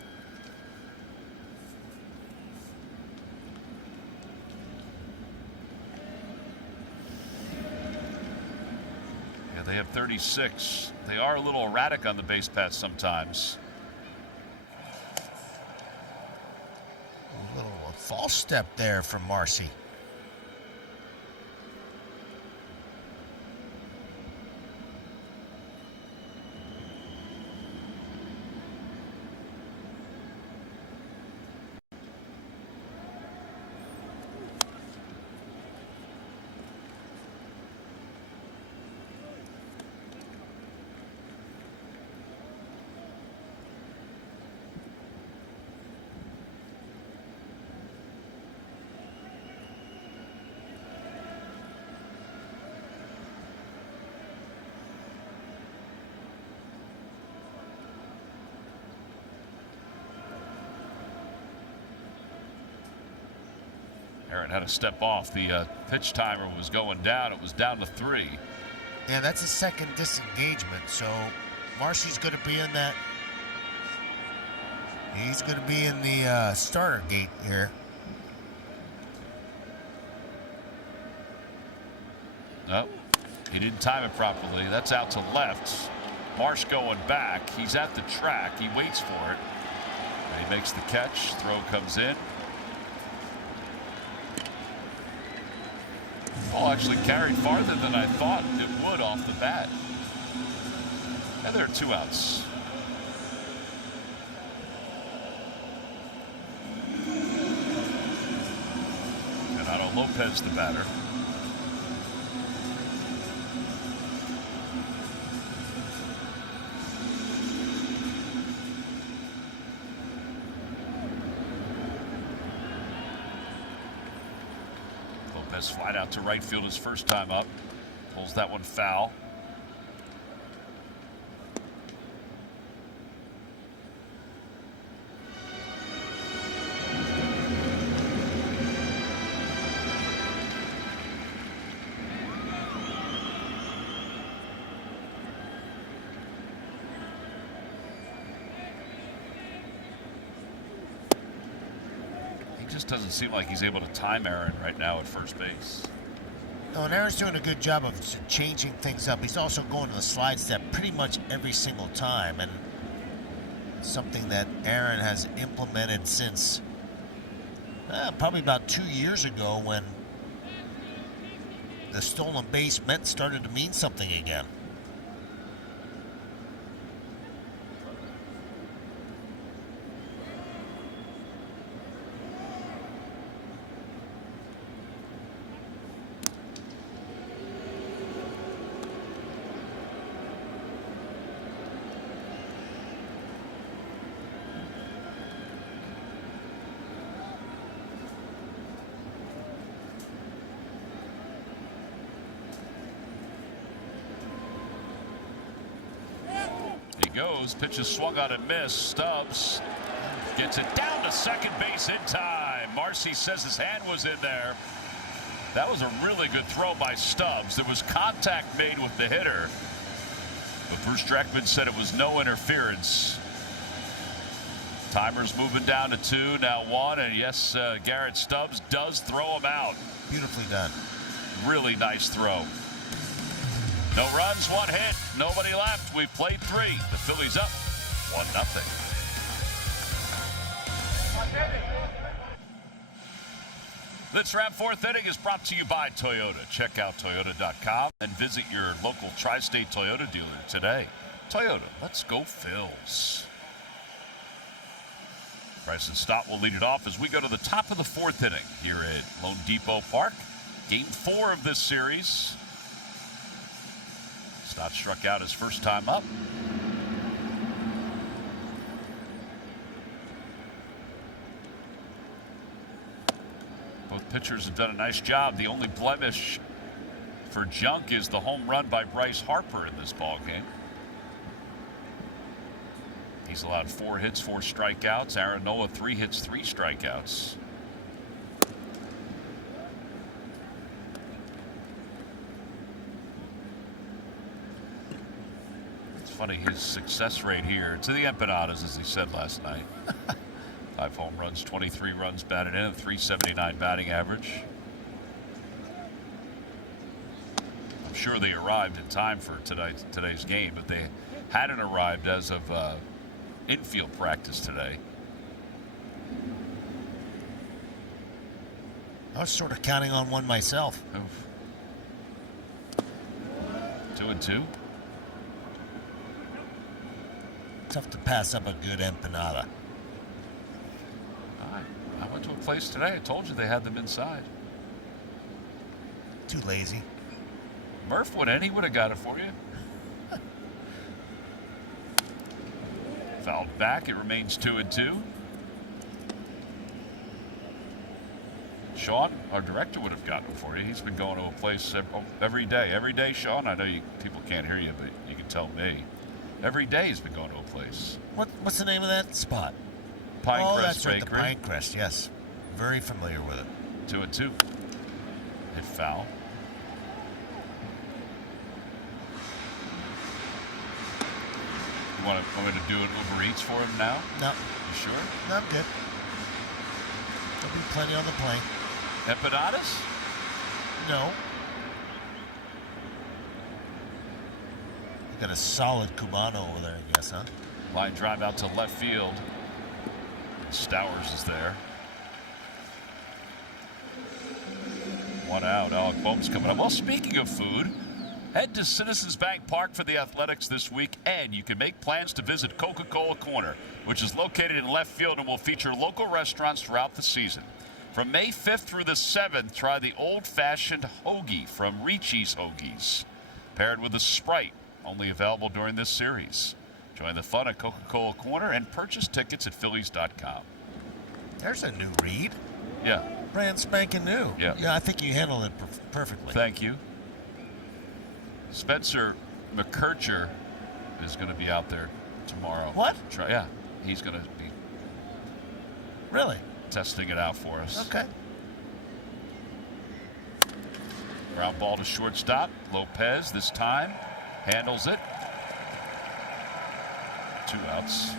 Yeah, they have 36. They are a little erratic on the base paths sometimes. A little false step there from Marcy. Aaron had to step off. The pitch timer was going down. It was down to 3. Yeah, that's a second disengagement. So Marcy's going to be in that. He's going to be in the starter gate here. Nope. He didn't time it properly. That's out to left. Marsh going back. He's at the track. He waits for it. And he makes the catch. Throw comes in. Ball actually carried farther than I thought it would off the bat. And there are 2 outs. Renato Lopez, the batter. Lopez flied out to right field his first time up. Pulls that one foul. Just doesn't seem like he's able to time Aaron right now at first base. No, and Aaron's doing a good job of changing things up. He's also going to the slide step pretty much every single time, and something that Aaron has implemented since probably about 2 years ago when the stolen base started to mean something again. Goes, pitch is swung on and missed. Stubbs gets it down to second base in time. Marcy says his hand was in there. That was a really good throw by Stubbs. There was contact made with the hitter, but Bruce Dreckman said it was no interference. Timer's moving down to 2, now 1, and yes, Garrett Stubbs does throw him out. Beautifully done. Really nice throw. No runs, 1 hit, nobody left. We've played 3. The Phillies up 1-0. This round 4th inning is brought to you by Toyota. Check out Toyota.com and visit your local tri-state Toyota dealer today. Toyota, let's go Phils. Bryson Stott will lead it off as we go to the top of the 4th inning here at Lone Depot Park. Game 4 of this series. Stott struck out his first time up. Both pitchers have done a nice job. The only blemish for Junk is the home run by Bryce Harper in this ballgame. He's allowed 4 hits, 4 strikeouts. Aaron Nola 3 hits, 3 strikeouts. funny, his success rate here to the empanadas, as he said last night. 5 home runs, 23 runs batted in, a .379 batting average. I'm sure they arrived in time for today's game, but they hadn't arrived as of infield practice today. I was sort of counting on one myself. Oof. 2-2. Tough to pass up a good empanada. I went to a place today. I told you they had them inside. Too lazy. Murph went in. He would have got it for you. Fouled back. It remains 2-2. Sean, our director, would have gotten it for you. He's been going to a place every day. Every day, Sean. I know people can't hear you, but you can tell me. Every day he's been going to a place. What's the name of that spot? Pinecrest that's right, the Bakery. Pinecrest, yes. Very familiar with it. 2-2. Hit foul. You want me to do an Uber Eats for him now? No. You sure? No, I'm good. There'll be plenty on the plane. Empanadas? No. Got a solid Cubano over there, I guess, huh? Line drive out to left field. Stowers is there. 1 out. Alec Boehm's coming up. Well, speaking of food, head to Citizens Bank Park for the Athletics this week, and you can make plans to visit Coca-Cola Corner, which is located in left field and will feature local restaurants throughout the season. From May 5th through the 7th, try the old-fashioned hoagie from Ricci's Hoagies, paired with a Sprite, only available during this series. Join the fun at Coca-Cola Corner and purchase tickets at Phillies.com. There's a new read. Yeah. Brand spanking new. Yeah. Yeah, I think you handled it perfectly. Thank you. Spencer McKercher is going to be out there tomorrow. What? Yeah. He's going to be Really? testing it out for us. Okay. Ground ball to shortstop. Lopez this time handles it. 2 outs.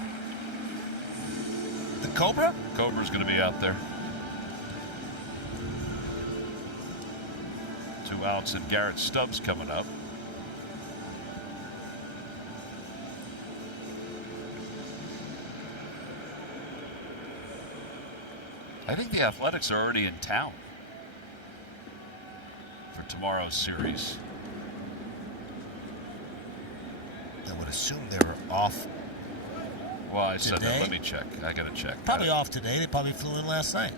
The Cobra? Cobra's going to be out there. 2 outs and Garrett Stubbs coming up. I think the Athletics are already in town for tomorrow's series. I would assume they were off. Well, I said that. Today? Let me check. I got to check. Probably off today. They probably flew in last night.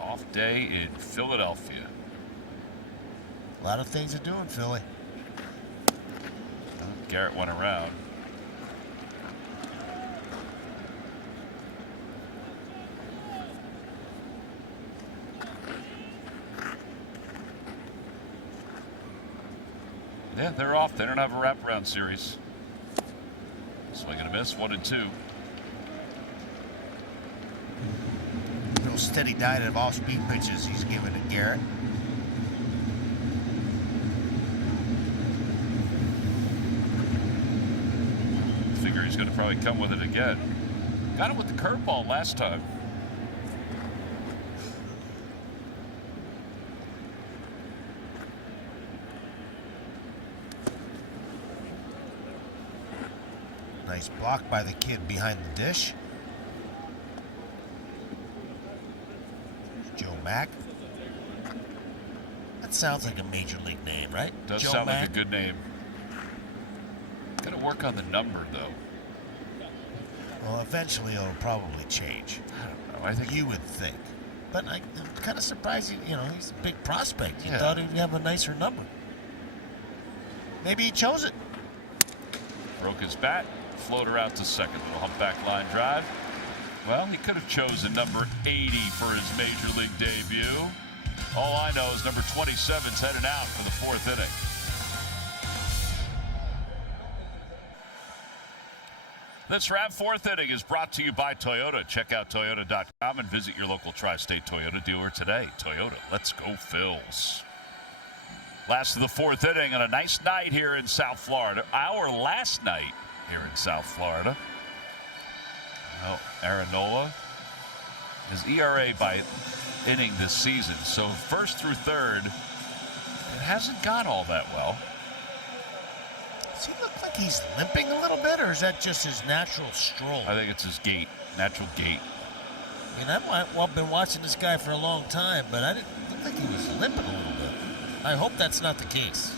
Off day in Philadelphia. A lot of things to do in Philly. Garrett went around. Yeah, they're off. They don't have a wraparound series. Swing and a miss, 1-2. Real steady diet of off-speed pitches he's giving to Garrett. Figure he's going to probably come with it again. Got it with the curveball last time. Nice block by the kid behind the dish. Joe Mack. That sounds like a major league name, right? Does Joe sound Mack. like a good name. Got to work on the number, though. Well, eventually it'll probably change. I don't know. I think You would think. But I'm kind of surprised, he's a big prospect. You Yeah. thought he'd have a nicer number. Maybe he chose it. broke his bat. Floater out to second. Little humpback line drive. Well, he could have chosen number 80 for his major league debut. All I know is number 27's headed out for the 4th inning. This round 4th inning is brought to you by Toyota. Check out Toyota.com and visit your local tri-state Toyota dealer today. Toyota, let's go Phils. Last of the fourth inning on a nice night here in South Florida. Our last night here in South Florida. Well, Aaron Nola, his ERA by inning this season, so first through third, it hasn't gone all that well. Does he look like he's limping a little bit, or is that just his natural stroll? I think it's his gait, natural gait. I mean, I've been watching this guy for a long time, but I didn't look like he was limping a little bit. I hope that's not the case.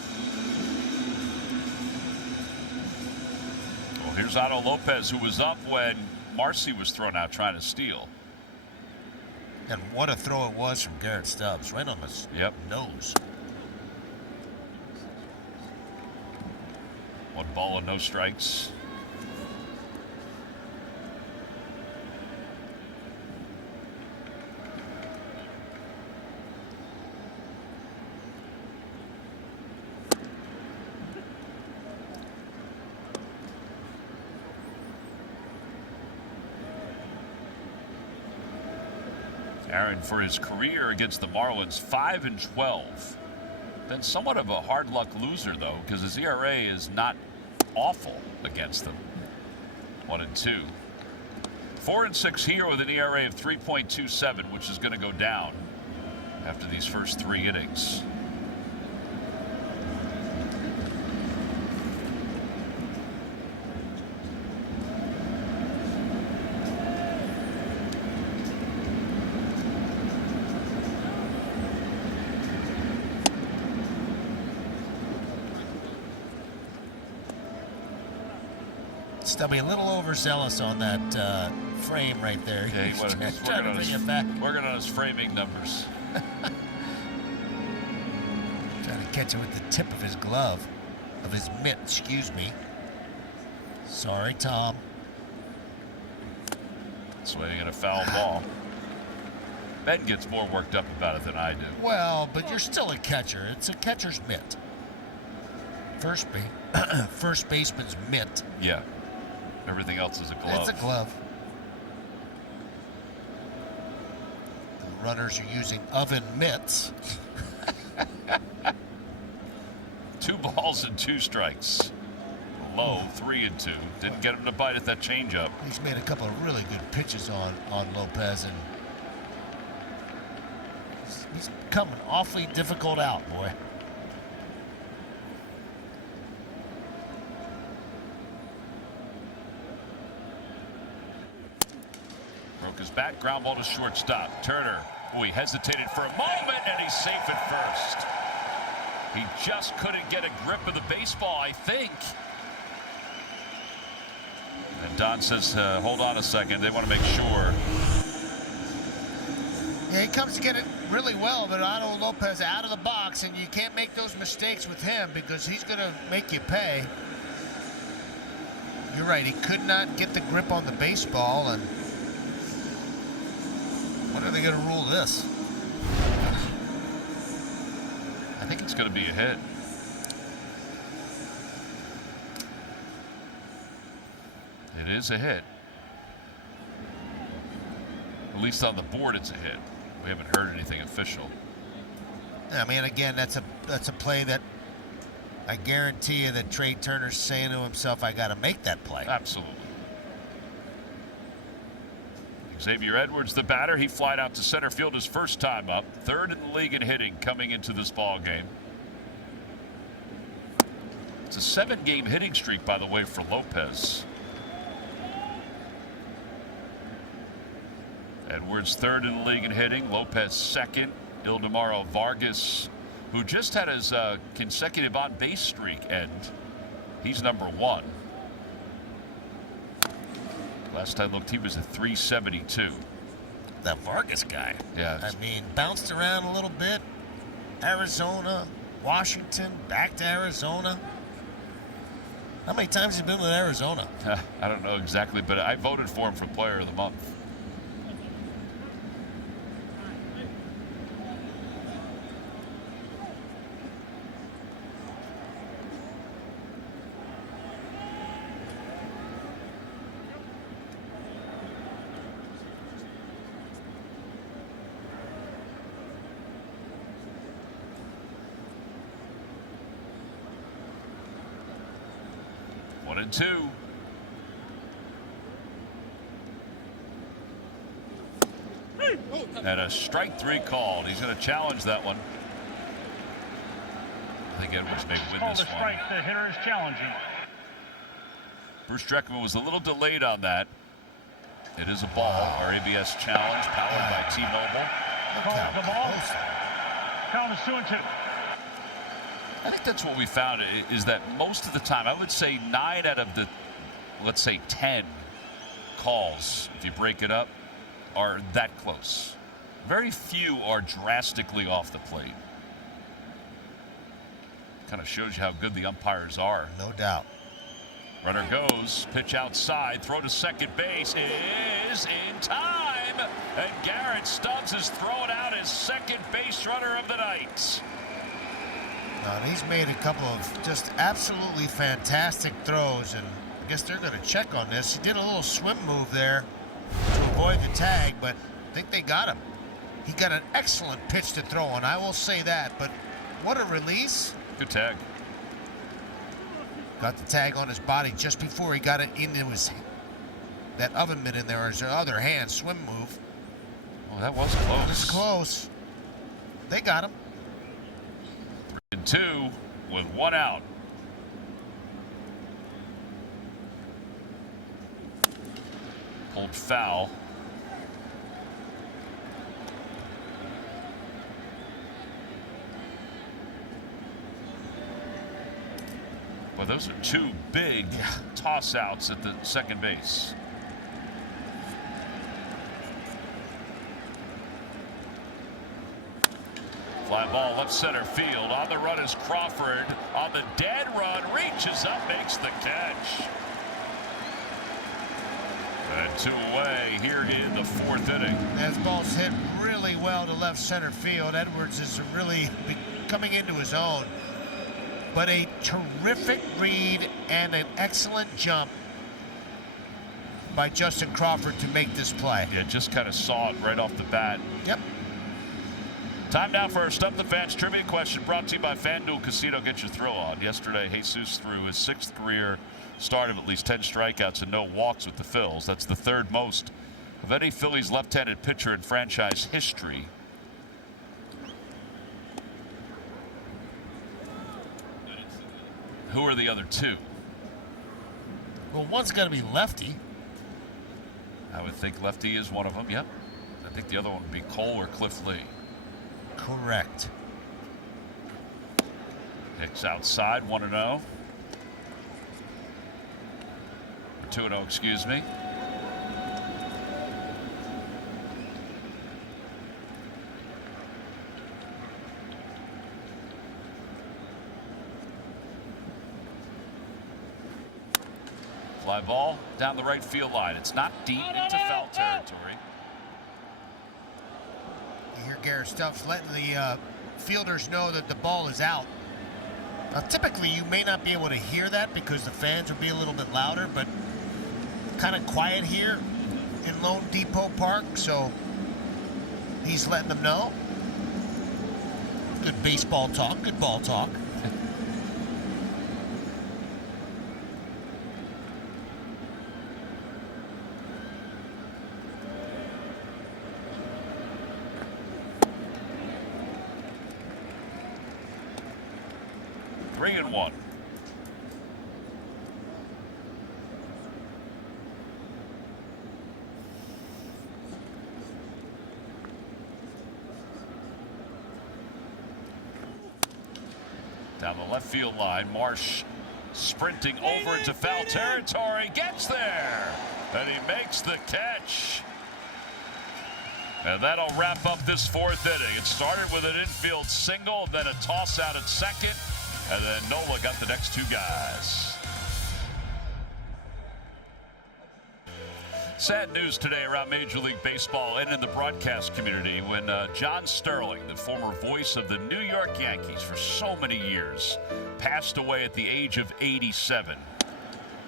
Well, here's Otto Lopez, who was up when Marcy was thrown out trying to steal. And what a throw it was from Garrett Stubbs, right on his nose. 1 ball and no strikes. Aaron, for his career against the Marlins, 5-12. Been somewhat of a hard luck loser, though, because his ERA is not awful against them. 1-2. 4-6 here with an ERA of 3.27, which is going to go down after these first 3 innings. Stubby, a little overzealous on that frame right there. Yeah, He's trying to bring it back. Working on his framing numbers. Trying to catch it with the tip of his glove, of his mitt, excuse me. Sorry, Tom. Swinging at a foul ball. Ben gets more worked up about it than I do. Well, but you're still a catcher. It's a catcher's mitt. First baseman's mitt. Yeah. Everything else is a glove. It's a glove. The runners are using oven mitts. 2 balls and 2 strikes. Low, 3-2. Didn't get him to bite at that changeup. He's made a couple of really good pitches on Lopez, and he's become an awfully difficult out, boy. Broke his bat, ground ball to shortstop. Turner, he hesitated for a moment, and he's safe at first. He just couldn't get a grip of the baseball, I think. And Don says, hold on a second. They want to make sure. Yeah, he comes to get it really well, but Otto Lopez out of the box, and you can't make those mistakes with him because he's going to make you pay. You're right. He could not get the grip on the baseball, and when are they going to rule this? I think it's going to be a hit. It is a hit. At least on the board, it's a hit. We haven't heard anything official. I mean, again, that's a play that I guarantee you that Trey Turner's saying to himself, I got to make that play. Absolutely. Xavier Edwards, the batter, he flied out to center field his first time up. 3rd in the league in hitting coming into this ball game. It's a 7-game hitting streak, by the way, for Lopez. Edwards 3rd in the league in hitting. Lopez 2nd. Ildemaro Vargas, who just had his consecutive on-base streak end. He's number 1. Last I looked, he was at 372. That Vargas guy. Yeah. I mean, bounced around a little bit. Arizona, Washington, back to Arizona. How many times has he been with Arizona? I don't know exactly, but I voted for him for Player of the Month. 1-2. And a strike 3 called. He's going to challenge that one. I think Edwards may win this one. The hitter is challenging. Bruce Dreckman was a little delayed on that. It is a ball. Our ABS challenge powered by T-Mobile. The ball. Count is 2-2. I think that's what we found is that most of the time, I would say 9 out of the, let's say 10 calls, if you break it up, are that close. Very few are drastically off the plate. Kind of shows you how good the umpires are. No doubt. Runner goes, pitch outside, throw to second base is in time. And Garrett Stubbs is throwing out his second base runner of the night. And he's made a couple of just absolutely fantastic throws, and I guess they're going to check on this. He did a little swim move there to avoid the tag, but I think they got him. He got an excellent pitch to throw on, I will say that, but what a release. Good tag. Got the tag on his body just before he got it into his, that oven mitt in there, his other hand, swim move. Well, that was close. It was close. They got him. 3-2 with 1 out. Pulled foul. Well, those are 2 big toss outs at the second base. Fly ball left center field. On the run is Crawford. On the dead run, reaches up, makes the catch. And 2 away here in the 4th inning. That ball's hit really well to left center field. Edwards is really coming into his own. But a terrific read and an excellent jump by Justin Crawford to make this play. Yeah, just kind of saw it right off the bat. Yep. Time now for our Stump the Fans trivia question brought to you by FanDuel Casino. Get your thrill on. Yesterday, Jesus threw his 6th career start of at least 10 strikeouts and no walks with the Phils. That's the 3rd most of any Phillies left-handed pitcher in franchise history. Who are the other 2? Well, one's got to be lefty. I would think lefty is one of them, yep. I think the other one would be Cole or Cliff Lee. Correct. Hicks outside, 1-0. Or 2-0, excuse me. Fly ball down the right field line. It's not deep into foul territory. You hear Garrett Stubbs letting the fielders know that the ball is out. Now, typically, you may not be able to hear that because the fans will be a little bit louder, but kind of quiet here in Lone Depot Park, so he's letting them know. Good baseball talk, good ball talk. And 1. Down the left field line, Marsh sprinting over into foul territory, gets there, and he makes the catch. And that'll wrap up this 4th inning. It started with an infield single, then a toss out at second. And then Nola got the next 2 guys. Sad news today around Major League Baseball and in the broadcast community when John Sterling, the former voice of the New York Yankees for so many years, passed away at the age of 87.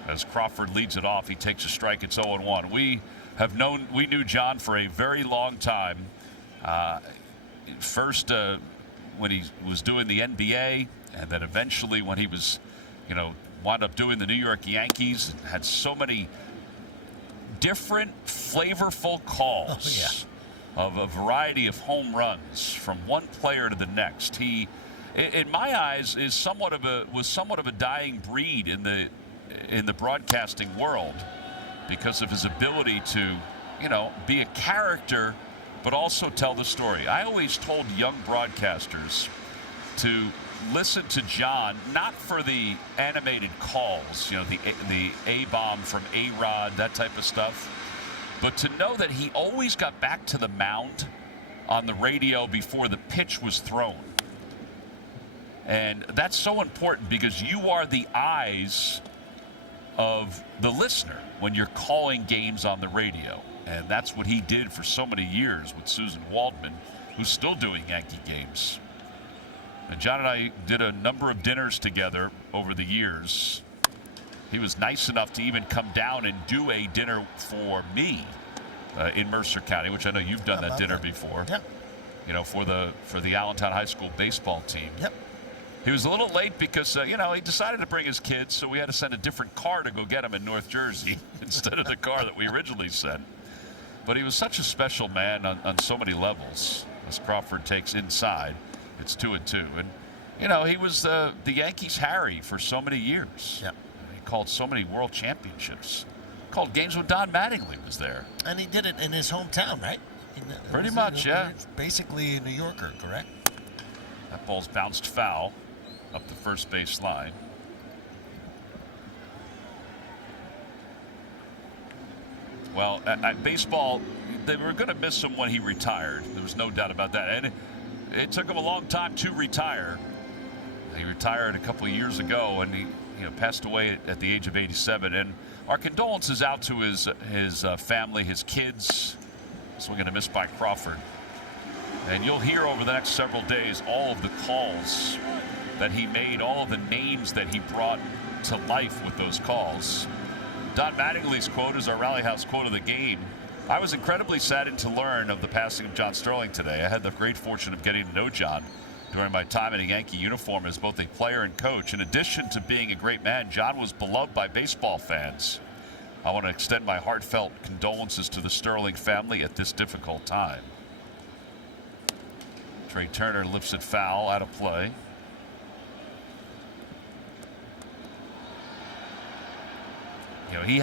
As Crawford leads it off, he takes a strike. It's 0-1. We knew John for a very long time. First, when he was doing the NBA. And then eventually when he was, wound up doing the New York Yankees. Had so many different flavorful calls of a variety of home runs from one player to the next. He, in my eyes, was somewhat of a dying breed in the broadcasting world because of his ability to, be a character but also tell the story. I always told young broadcasters to listen to John, not for the animated calls, the A-bomb from A-Rod, that type of stuff, but to know that he always got back to the mound on the radio before the pitch was thrown. And that's so important because you are the eyes of the listener when you're calling games on the radio. And that's what he did for so many years with Susan Waldman, who's still doing Yankee games. And John and I did a number of dinners together over the years. He was nice enough to even come down and do a dinner for me in Mercer County, which I know you've done that dinner before. Yep. For the Allentown High School baseball team. Yep. He was a little late because, he decided to bring his kids, so we had to send a different car to go get him in North Jersey instead of the car that we originally sent. But he was such a special man on so many levels. As Crawford takes inside, it's 2-2. And, he was the Yankees' Harry for so many years. Yep. He called so many world championships. Called games when Don Mattingly was there. And he did it in his hometown, right? Pretty much, yeah. Basically a New Yorker, correct? That ball's bounced foul up the first base line. Well, at baseball, they were going to miss him when he retired. There was no doubt about that. And it took him a long time to retire. He retired a couple of years ago, and he passed away at the age of 87. And our condolences out to his family, his kids. Swinging a miss by Crawford. And you'll hear over the next several days all of the calls that he made, all of the names that he brought to life with those calls. Don Mattingly's quote is our Rally House quote of the game. I was incredibly saddened to learn of the passing of John Sterling today. I had the great fortune of getting to know John during my time in a Yankee uniform as both a player and coach. In addition to being a great man, John was beloved by baseball fans. I want to extend my heartfelt condolences to the Sterling family at this difficult time. Trey Turner lifts it foul, out of play. He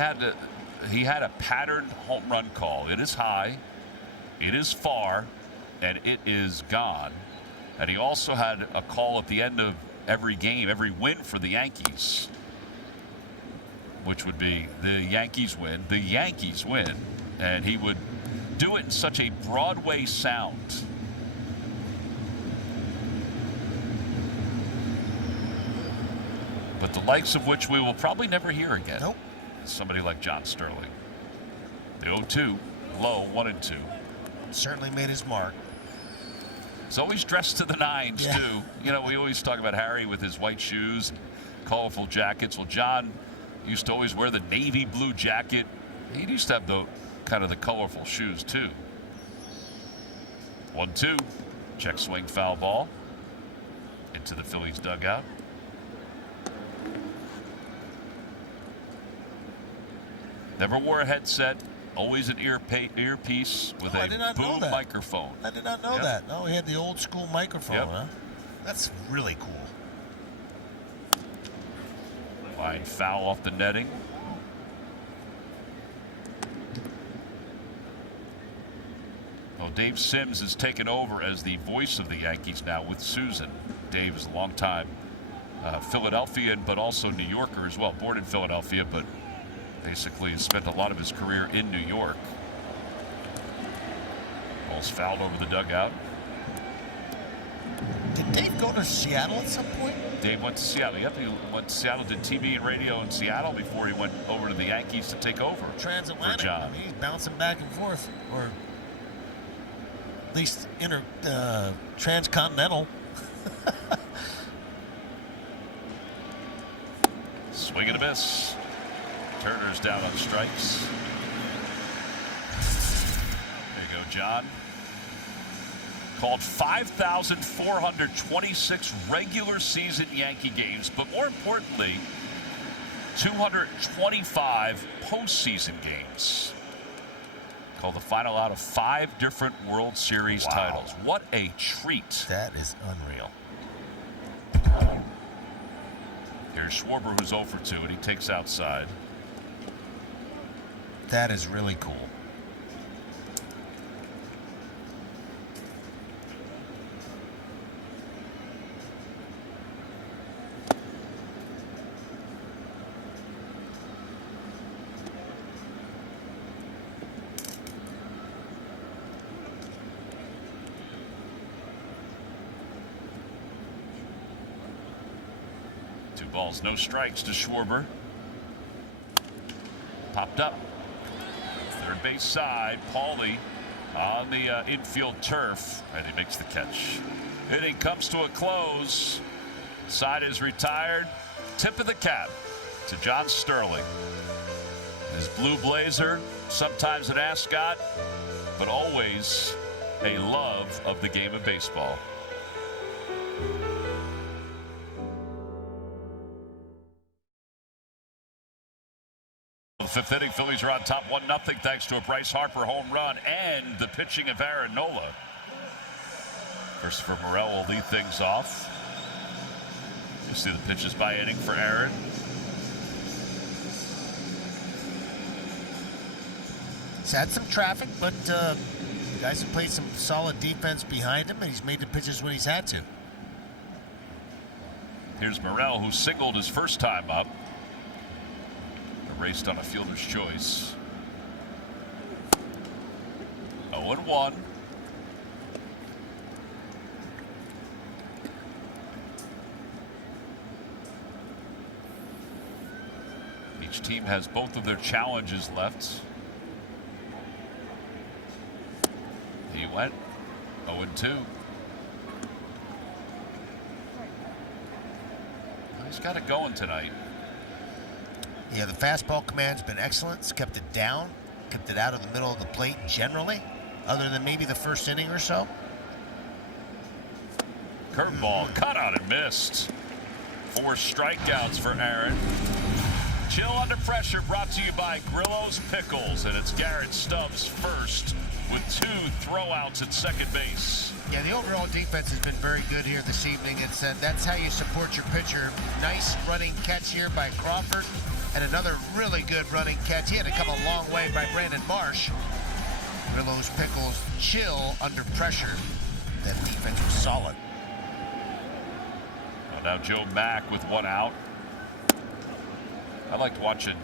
had a patterned home run call. It is high, it is far, and it is gone. And he also had a call at the end of every game, every win for the Yankees, which would be the Yankees win, and he would do it in such a Broadway sound. But the likes of which we will probably never hear again. Nope. Somebody like John Sterling. The 0-2, low, 1-2. Certainly made his mark. He's always dressed to the nines, yeah. too. We always talk about Harry with his white shoes and colorful jackets. Well, John used to always wear the navy blue jacket. He used to have the colorful shoes, too. 1-2. Check swing, foul ball. Into the Phillies dugout. Never wore a headset. Always an earpiece with a boom microphone. I did not know that. No, he had the old school microphone, huh? That's really cool. Line foul off the netting. Well, Dave Sims has taken over as the voice of the Yankees now with Susan. Dave is a longtime Philadelphian, but also New Yorker as well. Born in Philadelphia, but basically has spent a lot of his career in New York. Ball's fouled over the dugout. Did Dave go to Seattle at some point? Dave went to Seattle. Yep, he went to Seattle, did TV and radio in Seattle before he went over to the Yankees to take over. Transatlantic. I mean, he's bouncing back and forth, or at least transcontinental. Swing and a miss. Turner's down on strikes. There you go, John. Called 5,426 regular season Yankee games, but more importantly, 225 postseason games. Called the final out of 5 different World Series titles. What a treat. That is unreal. Here's Schwarber, who's 0 for 2, and he takes outside. That is really cool. Balls, no strikes to Schwarber. Popped up. Third base side. Paulie on the infield turf, and he makes the catch. Inning comes to a close. Side is retired. Tip of the cap to John Sterling. His blue blazer, sometimes an ascot, but always a love of the game of baseball. Fifth inning, Phillies are on top 1-0 thanks to a Bryce Harper home run and the pitching of Aaron Nola. Christopher Morel will lead things off. You see the pitches by inning for Aaron. He's had some traffic, but guys have played some solid defense behind him, and he's made the pitches when he's had to. Here's Morel, who singled his first time up. Raced on a fielder's choice. 0-1. Each team has both of their challenges left. He went 0-2. He's got it going tonight. Yeah, the fastball command's been excellent. It's kept it down, kept it out of the middle of the plate generally, other than maybe the first inning or so. Curveball, cut on and missed. 4 strikeouts for Aaron. Chill under pressure brought to you by Grillo's Pickles, and it's Garrett Stubbs first with 2 throwouts at second base. Yeah, the overall defense has been very good here this evening. It's that's how you support your pitcher. Nice running catch here by Crawford. And another really good running catch. He had to come a long way by Brandon Marsh. Grillo's Pickles chill under pressure. That defense was solid. Well, now Joe Mack with 1 out. I liked watching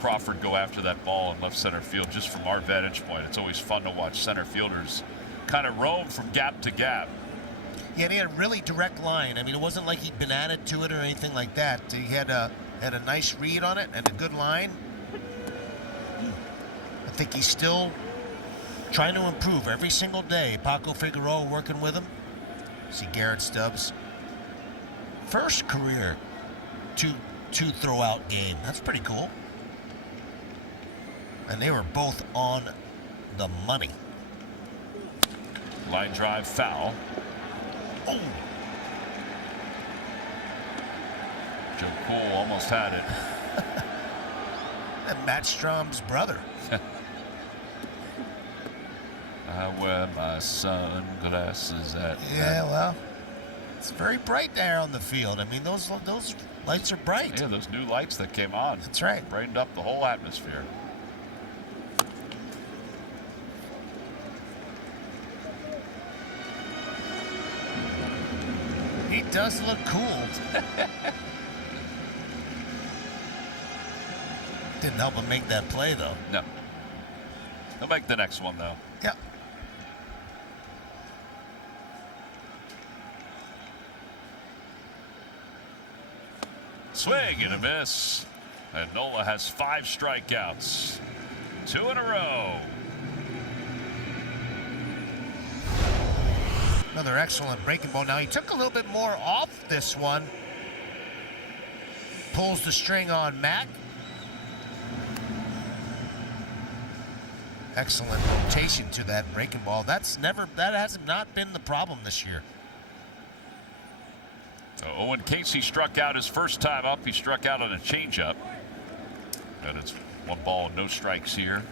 Crawford go after that ball in left center field just from our vantage point. It's always fun to watch center fielders kind of roam from gap to gap. Yeah, and he had a really direct line. I mean, it wasn't like he'd been added to it or anything like that. He had a nice read on it and a good line. I think he's still trying to improve every single day. Paco Figueroa working with him. See Garrett Stubbs. First career two throwout game. That's pretty cool. And they were both on the money. Line drive foul. Oh! Joe Cole almost had it. And Matt Strom's brother. I wear my sunglasses at Yeah, well, it's very bright there on the field. I mean, those lights are bright. Yeah, those new lights that came on. That's right. Brightened up the whole atmosphere. He does look cool. Didn't help him make that play, though. No. He'll make the next one, though. Yeah. Swing and a miss. And Nola has 5 strikeouts. 2 in a row. Another excellent breaking ball. Now, he took a little bit more off this one. Pulls the string on Mack. Excellent rotation to that breaking ball. That has not been the problem this year. So Owen Casey struck out his first time up. He struck out on a changeup. And it's 1 ball, no strikes here.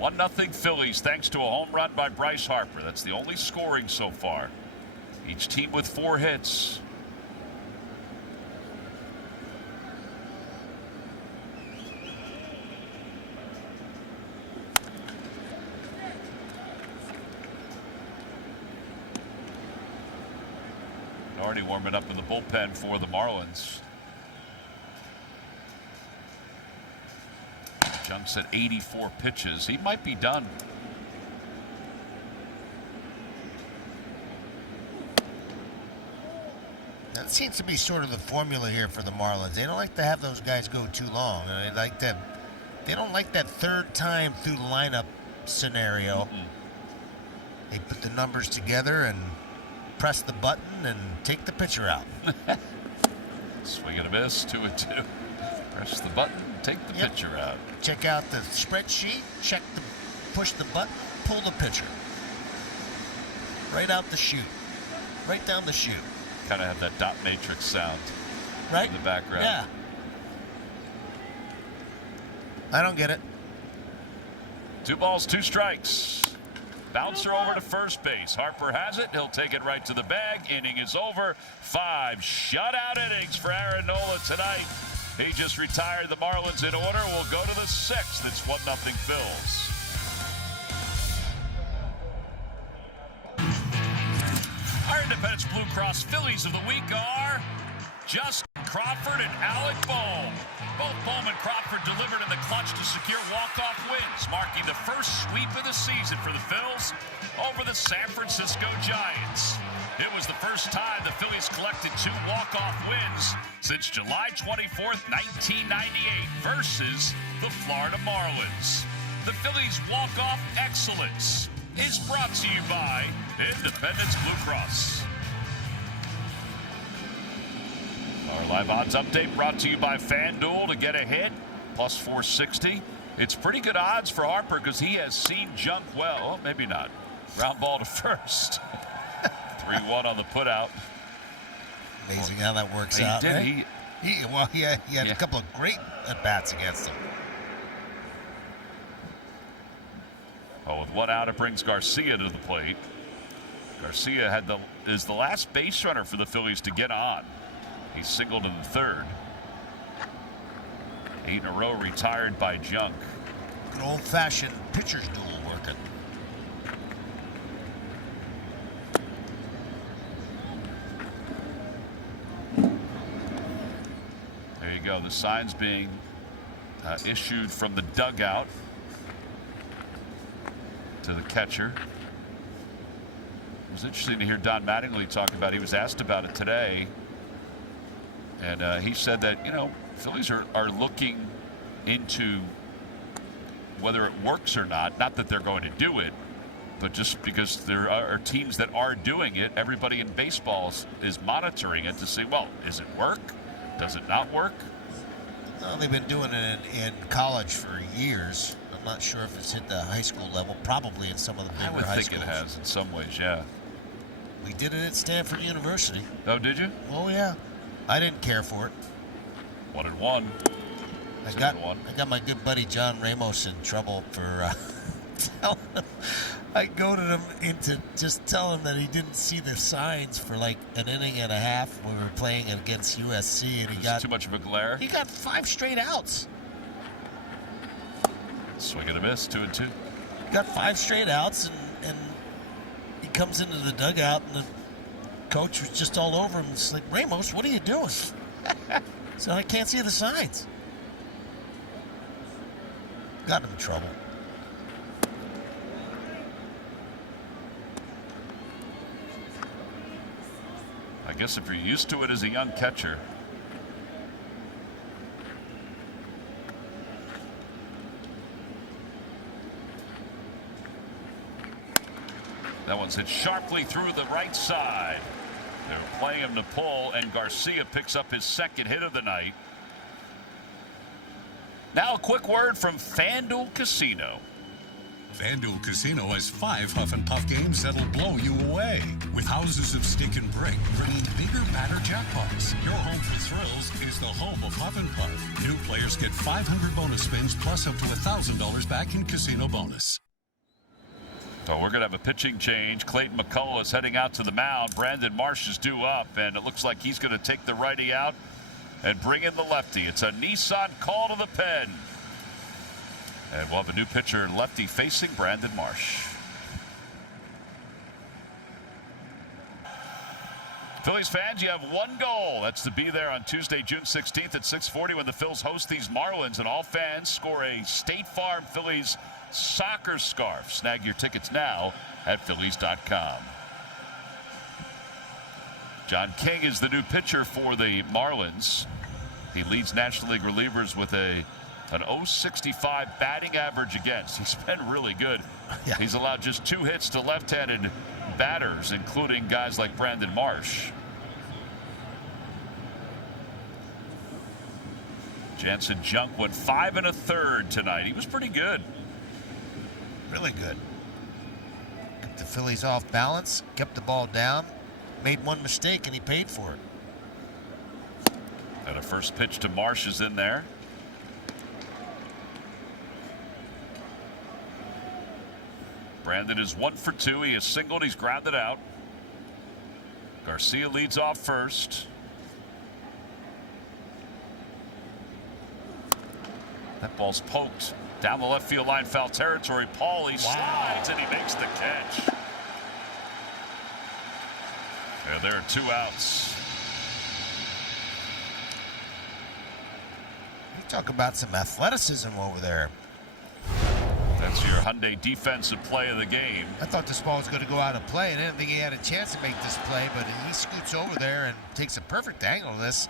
1-0 Phillies, thanks to a home run by Bryce Harper. That's the only scoring so far. Each team with 4 hits. Already warming up in the bullpen for the Marlins. Junk's at 84 pitches. He might be done. That seems to be sort of the formula here for the Marlins. They don't like to have those guys go too long. They don't like that third time through the lineup scenario. Mm-hmm. They put the numbers together and press the button and take the pitcher out. Swing and a miss, 2-2. Press the button, take the pitcher out. Check out the spreadsheet, push the button, pull the pitcher. Right out the chute. Right down the chute. Kind of have that dot matrix sound right in the background. Yeah. I don't get it. 2 balls, 2 strikes. Bouncer over to first base. Harper has it. He'll take it right to the bag. Inning is over. 5 shutout innings for Aaron Nola tonight. He just retired the Marlins in order. We'll go to the 6th. It's 1-0 Phils. Our Independence Blue Cross Phillies of the week are Justin Crawford and Alec Bohm. Both Bohm and Crawford delivered in the clutch to secure walk-off wins, marking the first sweep of the season for the Phils over the San Francisco Giants. It was the first time the Phillies collected 2 walk-off wins since July 24th, 1998 versus the Florida Marlins. The Phillies' walk-off excellence is brought to you by Independence Blue Cross. Our live odds update brought to you by FanDuel. To get a hit, plus 460. It's pretty good odds for Harper because he has seen Junk well. Well, maybe not. Ground ball to first. 3-1 on the putout. Amazing how that works out. Did, right? He had a couple of great at-bats against him. Oh, with 1 out, it brings Garcia to the plate. Garcia is the last base runner for the Phillies to get on. He singled in the 3rd. 8 in a row retired by Junk. Good old-fashioned pitcher's duel working. There you go. The signs being issued from the dugout to the catcher. It was interesting to hear Don Mattingly talk about it. He was asked about it today. And he said that, Phillies are looking into whether it works or not. Not that they're going to do it, but just because there are teams that are doing it, everybody in baseball is monitoring it to see, well, does it work? Does it not work? Well, they've been doing it in college for years. I'm not sure if it's hit the high school level. Probably in some of the bigger high schools. I would think it has in some ways, yeah. We did it at Stanford University. Oh, did you? Oh, yeah. I didn't care for it. 1-1. I got my good buddy John Ramos in trouble for telling him. I goaded him into just telling him that he didn't see the signs for like an inning and a half when we were playing against USC, and he got too much of a glare. He got 5 straight outs. Swing and a miss, 2-2. Got 5 straight outs, and he comes into the dugout, and the coach was just all over him. It's like, Ramos, what are you doing? So I can't see the signs. Got him in trouble. I guess if you're used to it as a young catcher. That one's hit sharply through the right side. They're playing him to pull, and Garcia picks up his 2nd hit of the night. Now a quick word from FanDuel Casino. FanDuel Casino has 5 Huff and Puff games that'll blow you away. With houses of stick and brick bringing bigger, badder jackpots. Your home for thrills is the home of Huff and Puff. New players get 500 bonus spins plus up to $1,000 back in casino bonus. So we're going to have a pitching change. Clayton McCullough is heading out to the mound. Brandon Marsh is due up, and it looks like he's going to take the righty out and bring in the lefty. It's a Nissan call to the pen. And we'll have a new pitcher and lefty facing Brandon Marsh. Phillies fans, you have one goal. That's to be there on Tuesday, June 16th at 6:40 when the Phils host these Marlins, and all fans score a State Farm Phillies soccer scarf. Snag your tickets now at Phillies.com. John King is the new pitcher for the Marlins. He leads National League relievers with an .065 batting average against. He's been really good. Yeah. He's allowed just 2 hits to left-handed batters, including guys like Brandon Marsh. Jansen Junk went 5 1/3 tonight. He was pretty good. Really good. Kept the Phillies off balance, kept the ball down, made one mistake, and he paid for it. And a first pitch to Marsh is in there. Brandon is 1 for 2. He has singled. He's grounded out. Garcia leads off first. That ball's poked down the left field line, foul territory. Paulie slides and he makes the catch. And there are 2 outs. You talk about some athleticism over there. That's your Hyundai defensive play of the game. I thought this ball was going to go out of play, and I didn't think he had a chance to make this play, but he scoots over there and takes a perfect angle of this.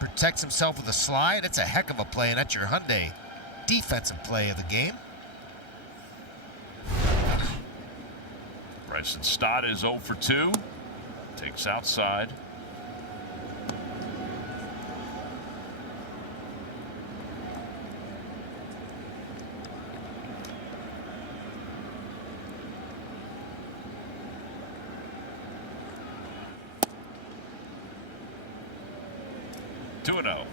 Protects himself with a slide. It's a heck of a play, and that's your Hyundai defensive play of the game. Bryson Stott is 0 for 2. Takes outside. Two and 0.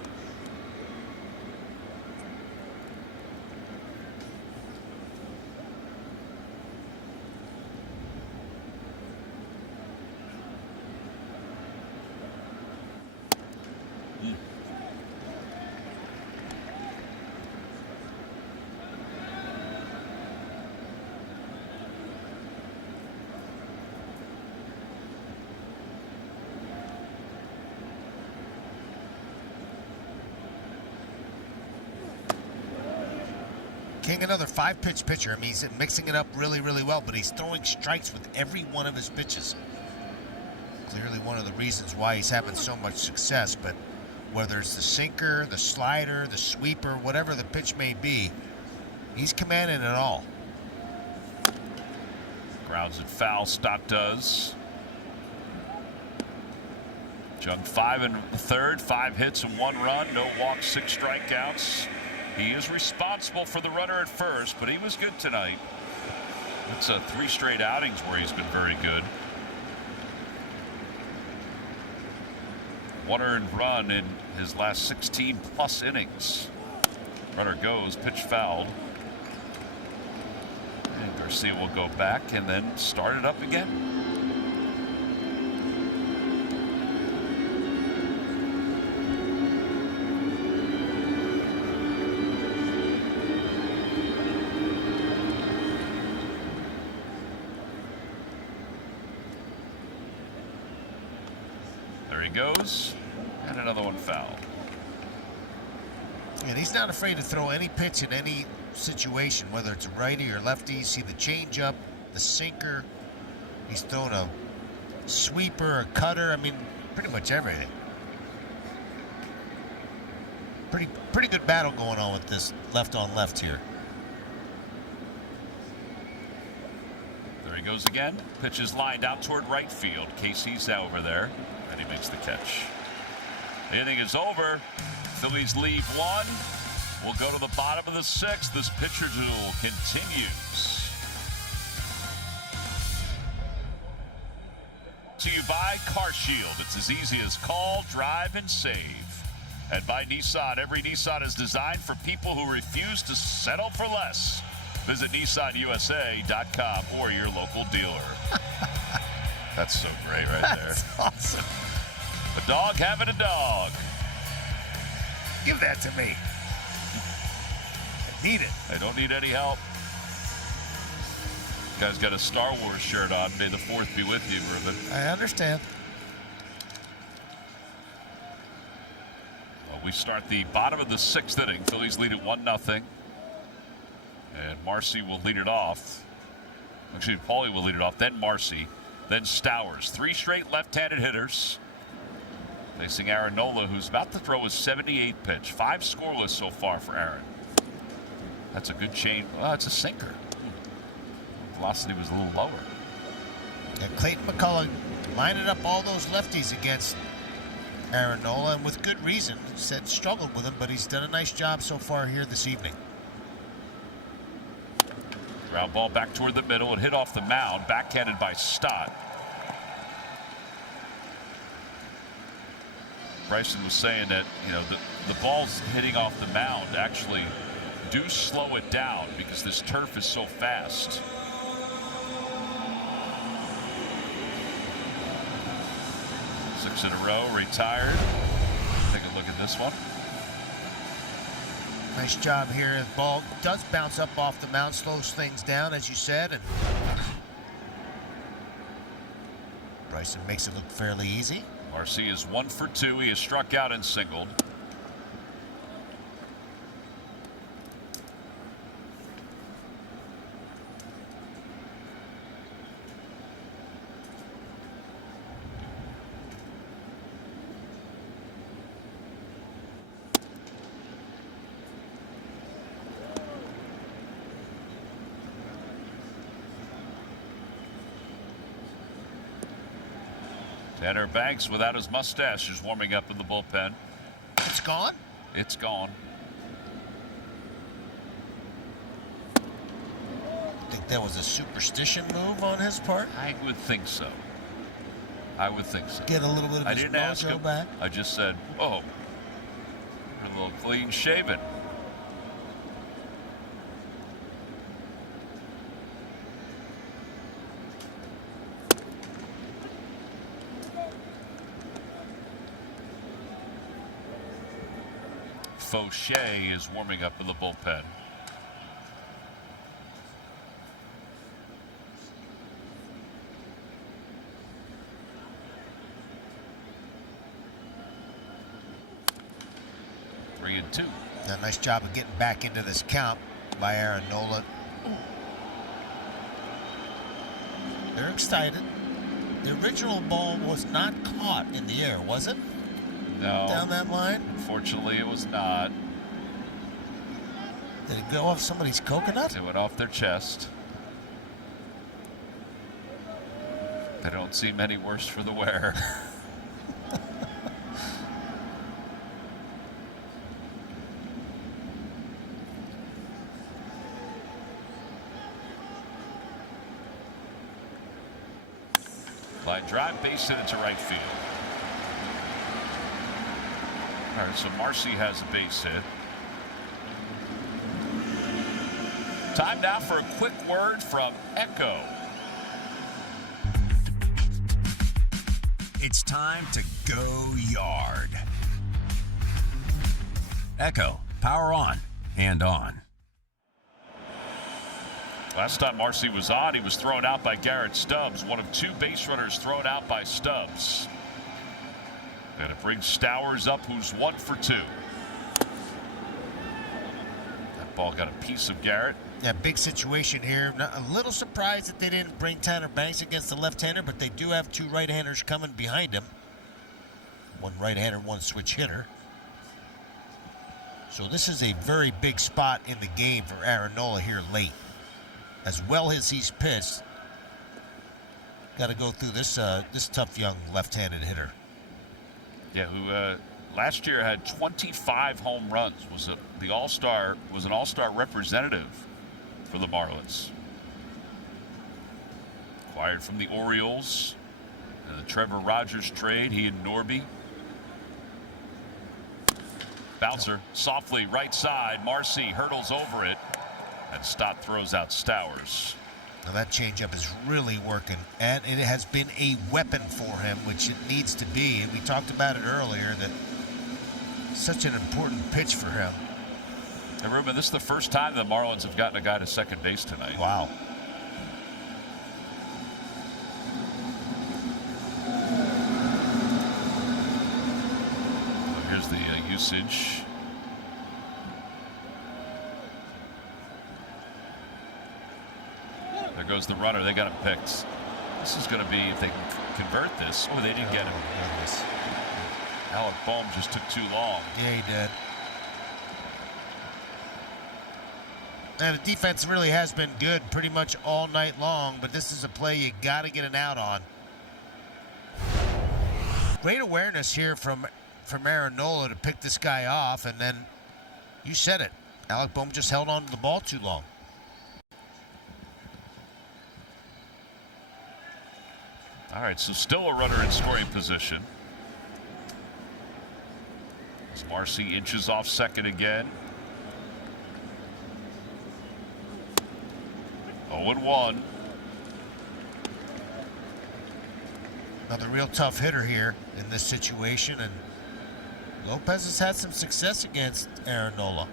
King, another 5-pitch pitcher. I mean, he's mixing it up really, really well, but he's throwing strikes with every one of his pitches. Clearly one of the reasons why he's having so much success, but whether it's the sinker, the slider, the sweeper, whatever the pitch may be, he's commanding it all. Grounds it foul. Stott does. Jung 5 1/3, 5 hits and 1 run, no walks, 6 strikeouts. He is responsible for the runner at first, but he was good tonight. It's 3 straight outings where he's been very good. 1 earned run in his last 16 plus innings. Runner goes, pitch fouled. And Garcia will go back and then start it up again. There he goes, and another one foul. And he's not afraid to throw any pitch in any situation, whether it's a righty or lefty. You see the changeup, the sinker. He's thrown a sweeper, a cutter. I mean, pretty much everything. Pretty good battle going on with this left on left here. There he goes again. Pitch is lined out toward right field. Casey's over there, and he makes the catch. The inning is over. Phillies leave 1. We'll go to the bottom of the 6th. This pitcher duel continues. by CarShield. It's as easy as call, drive, and save. And by Nissan, every Nissan is designed for people who refuse to settle for less. Visit NissanUSA.com or your local dealer. That's so great right there. That's awesome. A dog having a dog. Give that to me. I need it. I don't need any help. Guy's got a Star Wars shirt on. May the 4th be with you, Ruben. I understand. Well, we start the bottom of the 6th inning. Phillies lead it 1-0. And Marcy will lead it off. Actually, Paulie will lead it off. Then Marcy. Then Stowers. 3 straight left-handed hitters. Facing Aaron Nola, who's about to throw his 78th pitch. 5 scoreless so far for Aaron. That's a good chain. Oh, it's a sinker. Velocity was a little lower. And Clayton McCullough lining up all those lefties against Aaron Nola, and with good reason. Said struggled with him, but he's done a nice job so far here this evening. Ground ball back toward the middle and hit off the mound, backhanded by Stott. Bryson was saying that, you know, the balls hitting off the mound actually do slow it down because this turf is so fast. Six in a row, retired. Take a look at this one. Nice job here. The ball does bounce up off the mound, slows things down, as you said, and Bryson makes it look fairly easy. Marcy is 1 for 2. He has struck out and singled. Tanner Banks, without his mustache, is warming up in the bullpen. It's gone? It's gone. Think that was a superstition move on his part? I would think so. I would think so. Get a little bit of I his didn't ask him. mojo back? I just said, oh, you're a little clean shaven. Fauché is warming up in the bullpen. Three and two. A nice job of getting back into this count by Aaron Nola. They're excited. The original ball was not caught in the air, was it? No. Down that line? Unfortunately, it was not. Did it go off somebody's coconut? It went off their chest. They don't seem any worse for the wear. Line drive, base hit into right field. All right, so Marcy has a base hit. Time now for a quick word from Echo. It's time to go yard. Echo, power on and on. Last time Marcy was on, he was thrown out by Garrett Stubbs, one of 2 base runners thrown out by Stubbs. And it brings Stowers up, who's 1 for 2. That ball got a piece of Garrett. Yeah, big situation here. A little surprised that they didn't bring Tanner Banks against the left-hander, but they do have 2 right-handers coming behind him. One right-hander, one switch hitter. So this is a very big spot in the game for Aaron Nola here late. As well as he's pitched, got to go through this this tough young left-handed hitter. Yeah, who last year had 25 home runs. Was an all-star representative for the Marlins. Acquired from the Orioles. The Trevor Rogers trade, he and Norby. Bouncer softly right side. Marcy hurdles over it. And Stott throws out Stowers. Now that changeup is really working, and it has been a weapon for him, which it needs to be. And we talked about it earlier, that such an important pitch for him. And Ruben, this is the first time the Marlins have gotten a guy to second base tonight. Wow. So here's the usage. There goes the runner. They got him picked. This is going to be, if they can convert this. Oh, they didn't get him. Alec Bohm just took too long. Yeah, he did. And the defense really has been good pretty much all night long, but this is a play you got to get an out on. Great awareness here from Aaron Nola to pick this guy off, and then you said it. Alec Bohm just held on to the ball too long. All right, so still a runner in scoring position. As Marcy inches off second again. 0-1. Another real tough hitter here in this situation, and Lopez has had some success against Aaron Nola.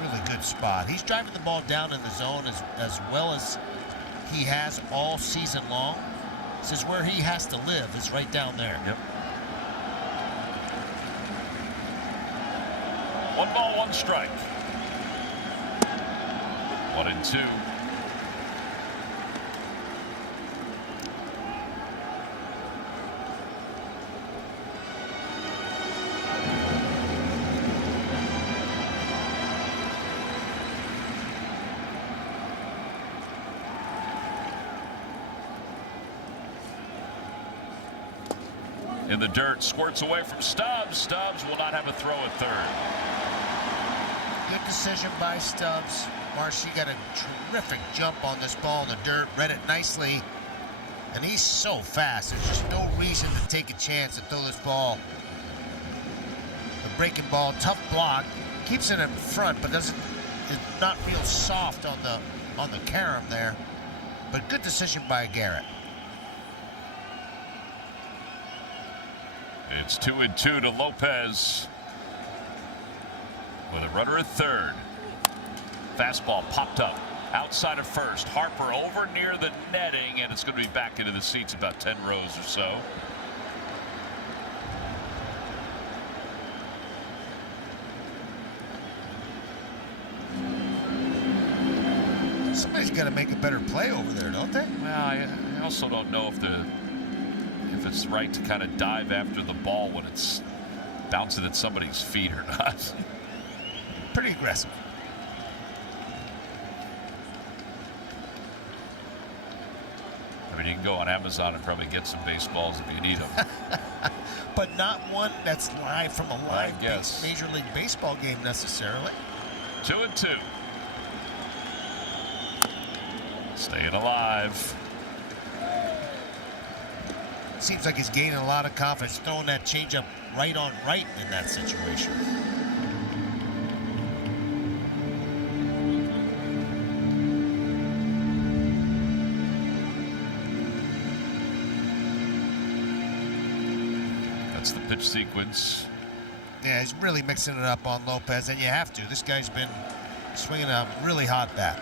Really good spot. He's driving the ball down in the zone as well as he has all season long. Says where he has to live is right down there. Yep. 1 ball, 1 strike. 1-2. In the dirt, squirts away from Stubbs. Stubbs will not have a throw at third. Good decision by Stubbs. Marcy got a terrific jump on this ball in the dirt, read it nicely, and he's so fast. There's just no reason to take a chance to throw this ball. The breaking ball, tough block, keeps it in front, but it's not real soft on the carom there. But good decision by Garrett. It's 2-2 to Lopez with a runner at third. Fastball popped up outside of first. Harper over near the netting, and it's going to be back into the seats about 10 rows or so. Somebody's got to make a better play over there, don't they? Well, I also don't know if it's right to kind of dive after the ball when it's bouncing at somebody's feet or not. Pretty aggressive. I mean, you can go on Amazon and probably get some baseballs if you need them. But not one that's live from a live Yes. Major League Baseball game necessarily. 2-2. Staying alive. Seems like he's gaining a lot of confidence, throwing that changeup right on right in that situation. That's the pitch sequence. Yeah, he's really mixing it up on Lopez, and you have to. This guy's been swinging a really hot bat.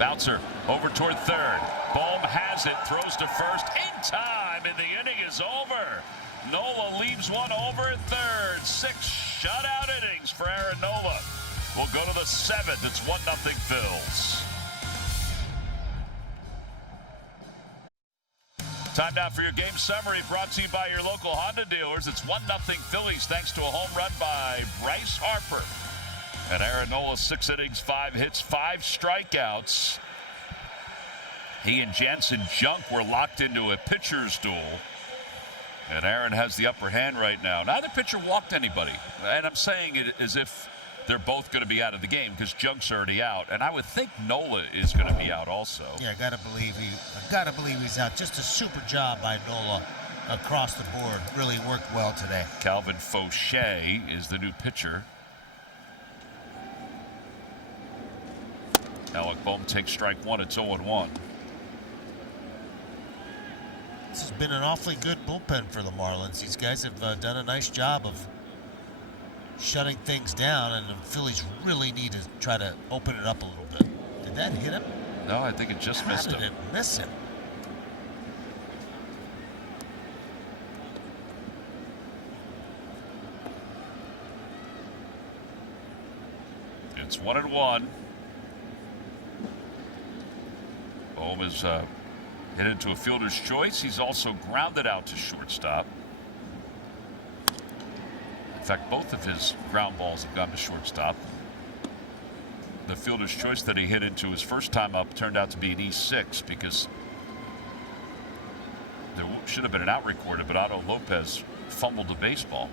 Bouncer over toward third. Bohm has it, throws to first in time, and the inning is over. Nola leaves one over at third. 6 shutout innings for Aaron Nola. We'll go to the 7th. It's 1-0 Phils. Time now for your game summary, brought to you by your local Honda dealers. It's 1-0 Phillies thanks to a home run by Bryce Harper. And Aaron Nola, 6 innings, 5 hits, 5 strikeouts. He and Jansen Junk were locked into a pitcher's duel. And Aaron has the upper hand right now. Neither pitcher walked anybody. And I'm saying it as if they're both going to be out of the game because Junk's already out. And I would think Nola is going to be out also. Yeah, I gotta believe he's out. Just a super job by Nola across the board. Really worked well today. Calvin Fauché is the new pitcher. Alec Bohm takes strike one. It's 0-1. This has been an awfully good bullpen for the Marlins. These guys have done a nice job of shutting things down, and the Phillies really need to try to open it up a little bit. Did that hit him? No, I think it just missed him. How did it miss him? It's 1-1. Bohm is hit into a fielder's choice. He's also grounded out to shortstop. In fact, both of his ground balls have gone to shortstop. The fielder's choice that he hit into his first time up turned out to be an E6 because there should have been an out recorded, but Otto Lopez fumbled the baseball.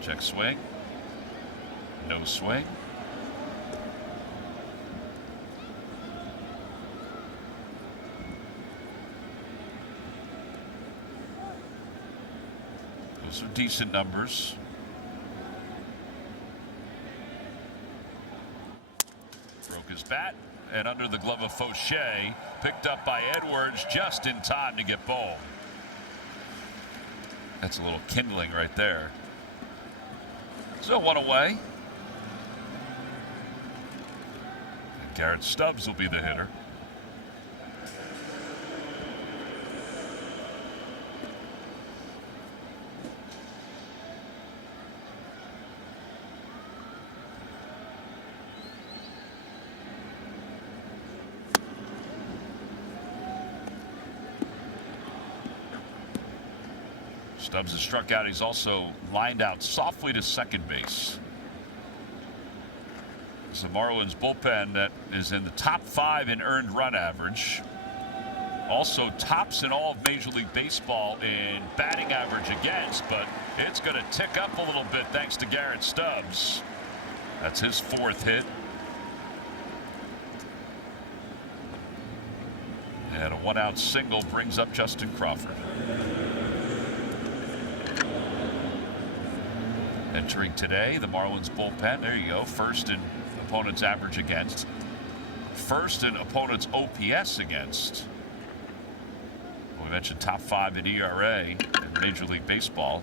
Check swing. No swing. Those are decent numbers. Broke his bat, and under the glove of Fauché, picked up by Edwards just in time to get Bohm. That's a little kindling right there. So one away. And Garrett Stubbs will be the hitter. Stubbs has struck out. He's also lined out softly to second base. It's the Marlins bullpen that is in the top 5 in earned run average. Also tops in all of Major League Baseball in batting average against, but it's going to tick up a little bit thanks to Garrett Stubbs. That's his 4th hit. And a 1-out single brings up Justin Crawford. Entering today, the Marlins bullpen, there you go, first in opponent's average against, first in opponent's OPS against. We mentioned top 5 in ERA in Major League Baseball.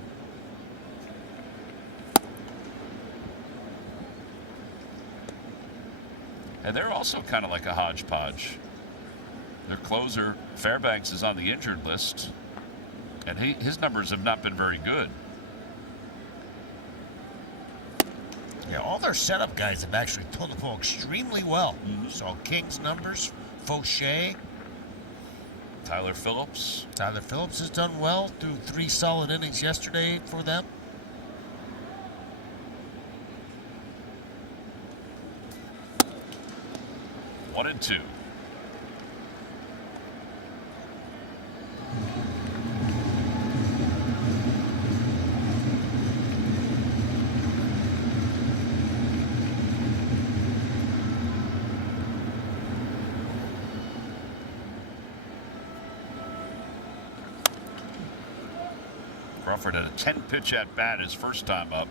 And they're also kind of like a hodgepodge. Their closer, Fairbanks, is on the injured list, and his numbers have not been very good. Yeah, all their setup guys have actually thrown the ball extremely well. So King's numbers, Fauché. Tyler Phillips. Tyler Phillips has done well through 3 solid innings yesterday for them. One and 2. Crawford had a 10-pitch at bat his first time up.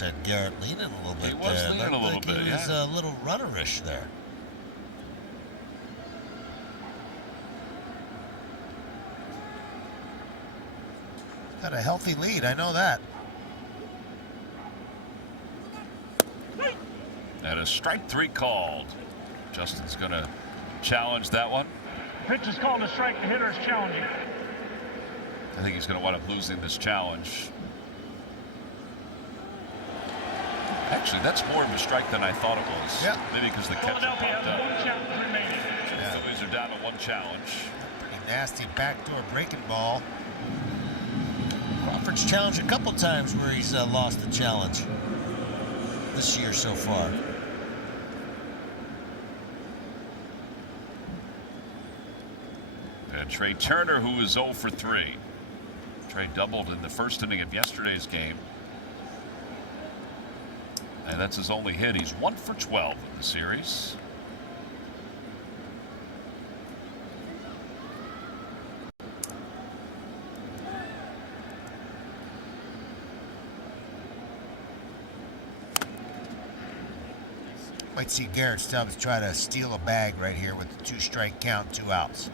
Had Garrett leaning a little bit. He was there. leaning a little bit. He was a little runnerish there. Got a healthy lead, I know that. And a strike 3 called. Justin's going to challenge that one. Pitch is called a strike. The hitter is challenging. I think he's going to wind up losing this challenge. Actually, that's more of a strike than I thought it was. Yeah. Maybe because the catcher Philadelphia popped has up. one challenge remaining. Yeah. Phillies are down to one challenge. Pretty nasty backdoor breaking ball. Crawford's challenged a couple times where he's lost the challenge this year so far. And Trey Turner, who is 0 for 3. Trey doubled in the first inning of yesterday's game. And that's his only hit. He's 1 for 12 in the series. Might see Garrett Stubbs try to steal a bag right here with the 2-strike count, 2 outs.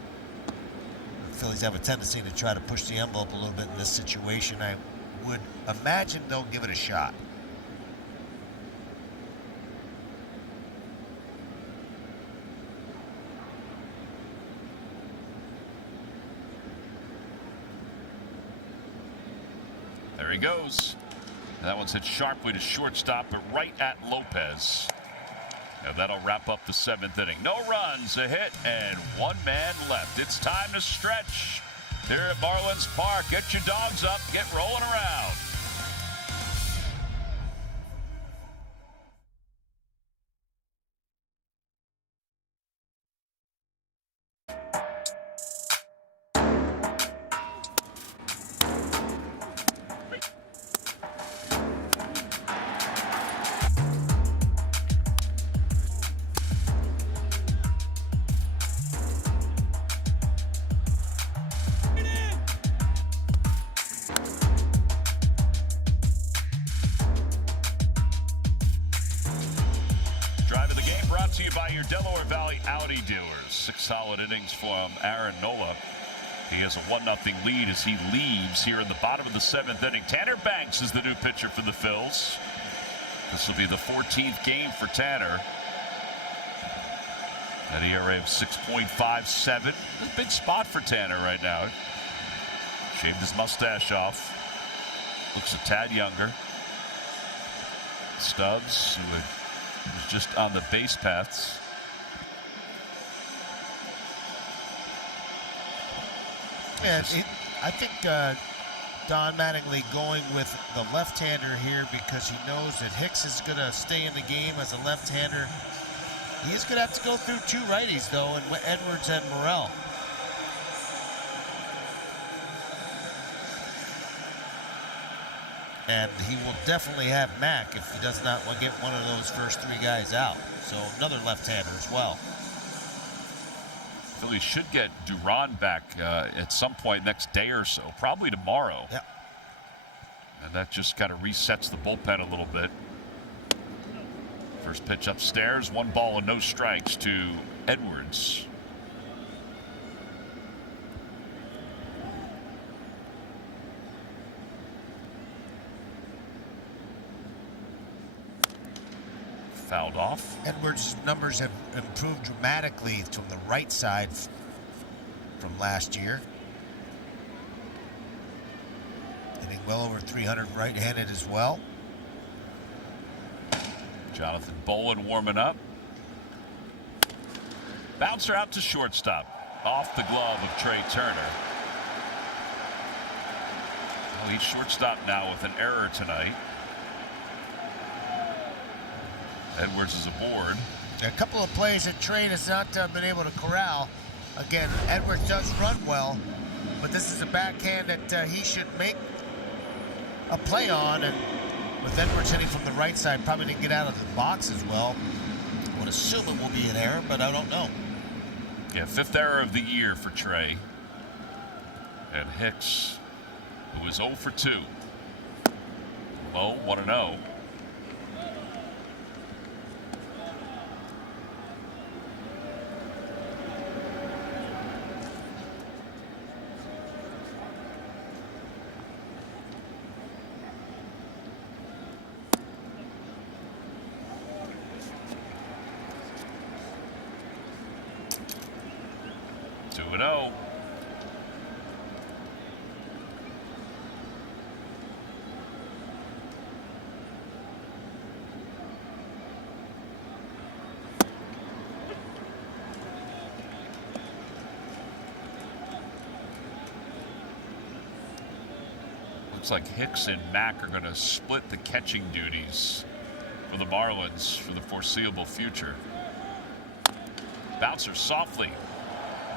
The Phillies have a tendency to try to push the envelope a little bit in this situation. I would imagine they'll give it a shot. There he goes. That one's hit sharply to shortstop, but right at Lopez. And that'll wrap up the 7th inning. No runs, a hit, and 1 man left. It's time to stretch here at Marlins Park. Get your dogs up, get rolling around. Brought to you by your Delaware Valley Audi dealers. 6 solid innings from Aaron Nola. He has a 1-0 lead as he leaves here in the bottom of the 7th inning. Tanner Banks is the new pitcher for the Phils. This will be the 14th game for Tanner. An ERA of 6.57. A big spot for Tanner right now. Shaved his mustache off. Looks a tad younger. Stubbs, who was just on the base paths. Yeah, I think Don Mattingly going with the left-hander here because he knows that Hicks is going to stay in the game as a left-hander. He is going to have to go through 2 righties, though, and Edwards and Morel. And he will definitely have Mack if he does not get one of those first 3 guys out. So another left-hander as well. Phillies should get Duran back at some point next day or so, probably tomorrow. Yep. And that just kind of resets the bullpen a little bit. First pitch upstairs, 1 ball and no strikes to Edwards. Fouled off. Edwards' numbers have improved dramatically from the right side from last year. Hitting well over 300 right-handed as well. Jonathan Bolin warming up. Bouncer out to shortstop. Off the glove of Trey Turner. Well, he's shortstop now with an error tonight. Edwards is aboard. A couple of plays that Trey has not been able to corral. Again, Edwards does run well, but this is a backhand that he should make a play on. And with Edwards hitting from the right side, probably didn't get out of the box as well. I would assume it will be an error, but I don't know. Yeah, 5th error of the year for Trey. And Hicks, who is 0 for 2. Low, 1-0. 2-0. Looks like Hicks and Mack are going to split the catching duties for the Marlins for the foreseeable future. Bouncer softly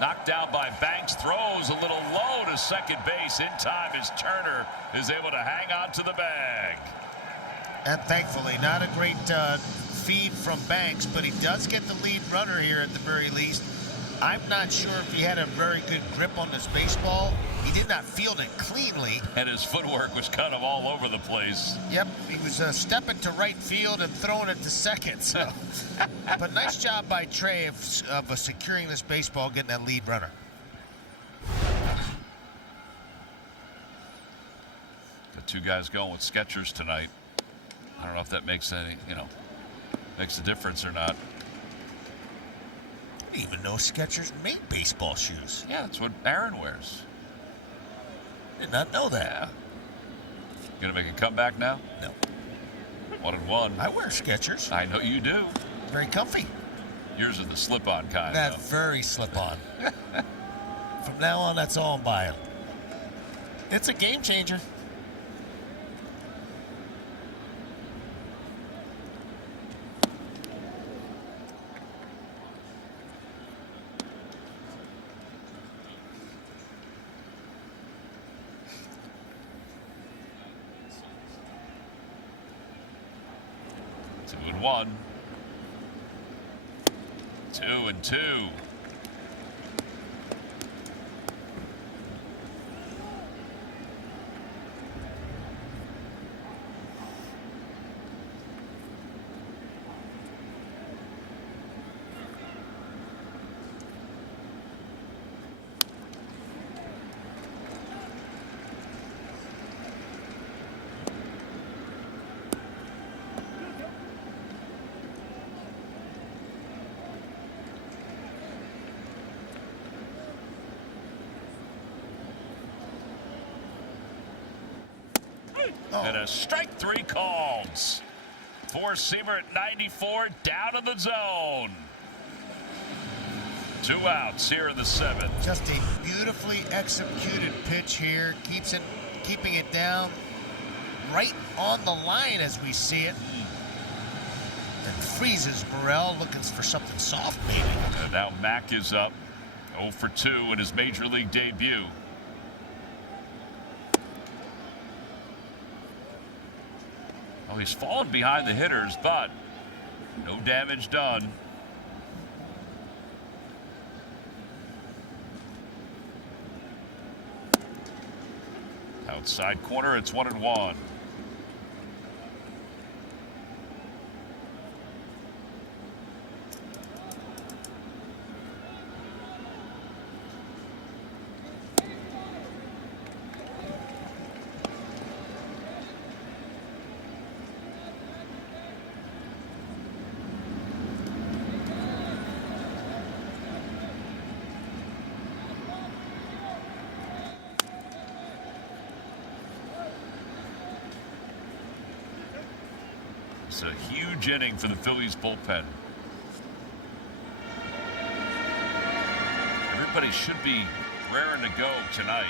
knocked down by Banks, throws a little low to second base. In time as Turner is able to hang on to the bag. And thankfully, not a great feed from Banks, but he does get the lead runner here at the very least. I'm not sure if he had a very good grip on this baseball. He did not field it cleanly. And his footwork was kind of all over the place. Yep, he was stepping to right field and throwing it to second. So, but nice job by Trey of securing this baseball, getting that lead runner. Got two guys going with Skechers tonight. I don't know if that makes any, makes a difference or not. I didn't even know Skechers made baseball shoes. Yeah, that's what Aaron wears. Did not know that. Gonna make a comeback now? No. 1-1. I wear Skechers. I know you do. Very comfy. Yours are the slip-on kind. That's very slip-on. From now on, that's all I'm buying. It's a game changer. One, 2-2. And a strike three calls. Four-seamer at 94, down in the zone. 2 outs here in the 7th. Just a beautifully executed pitch here. Keeping it down right on the line as we see it. And freezes Morel, looking for something soft maybe. And now Mack is up 0 for 2 in his major league debut. Well, he's fallen behind the hitters, but no damage done. Outside corner, it's 1-1. It's a huge inning for the Phillies bullpen. Everybody should be raring to go tonight.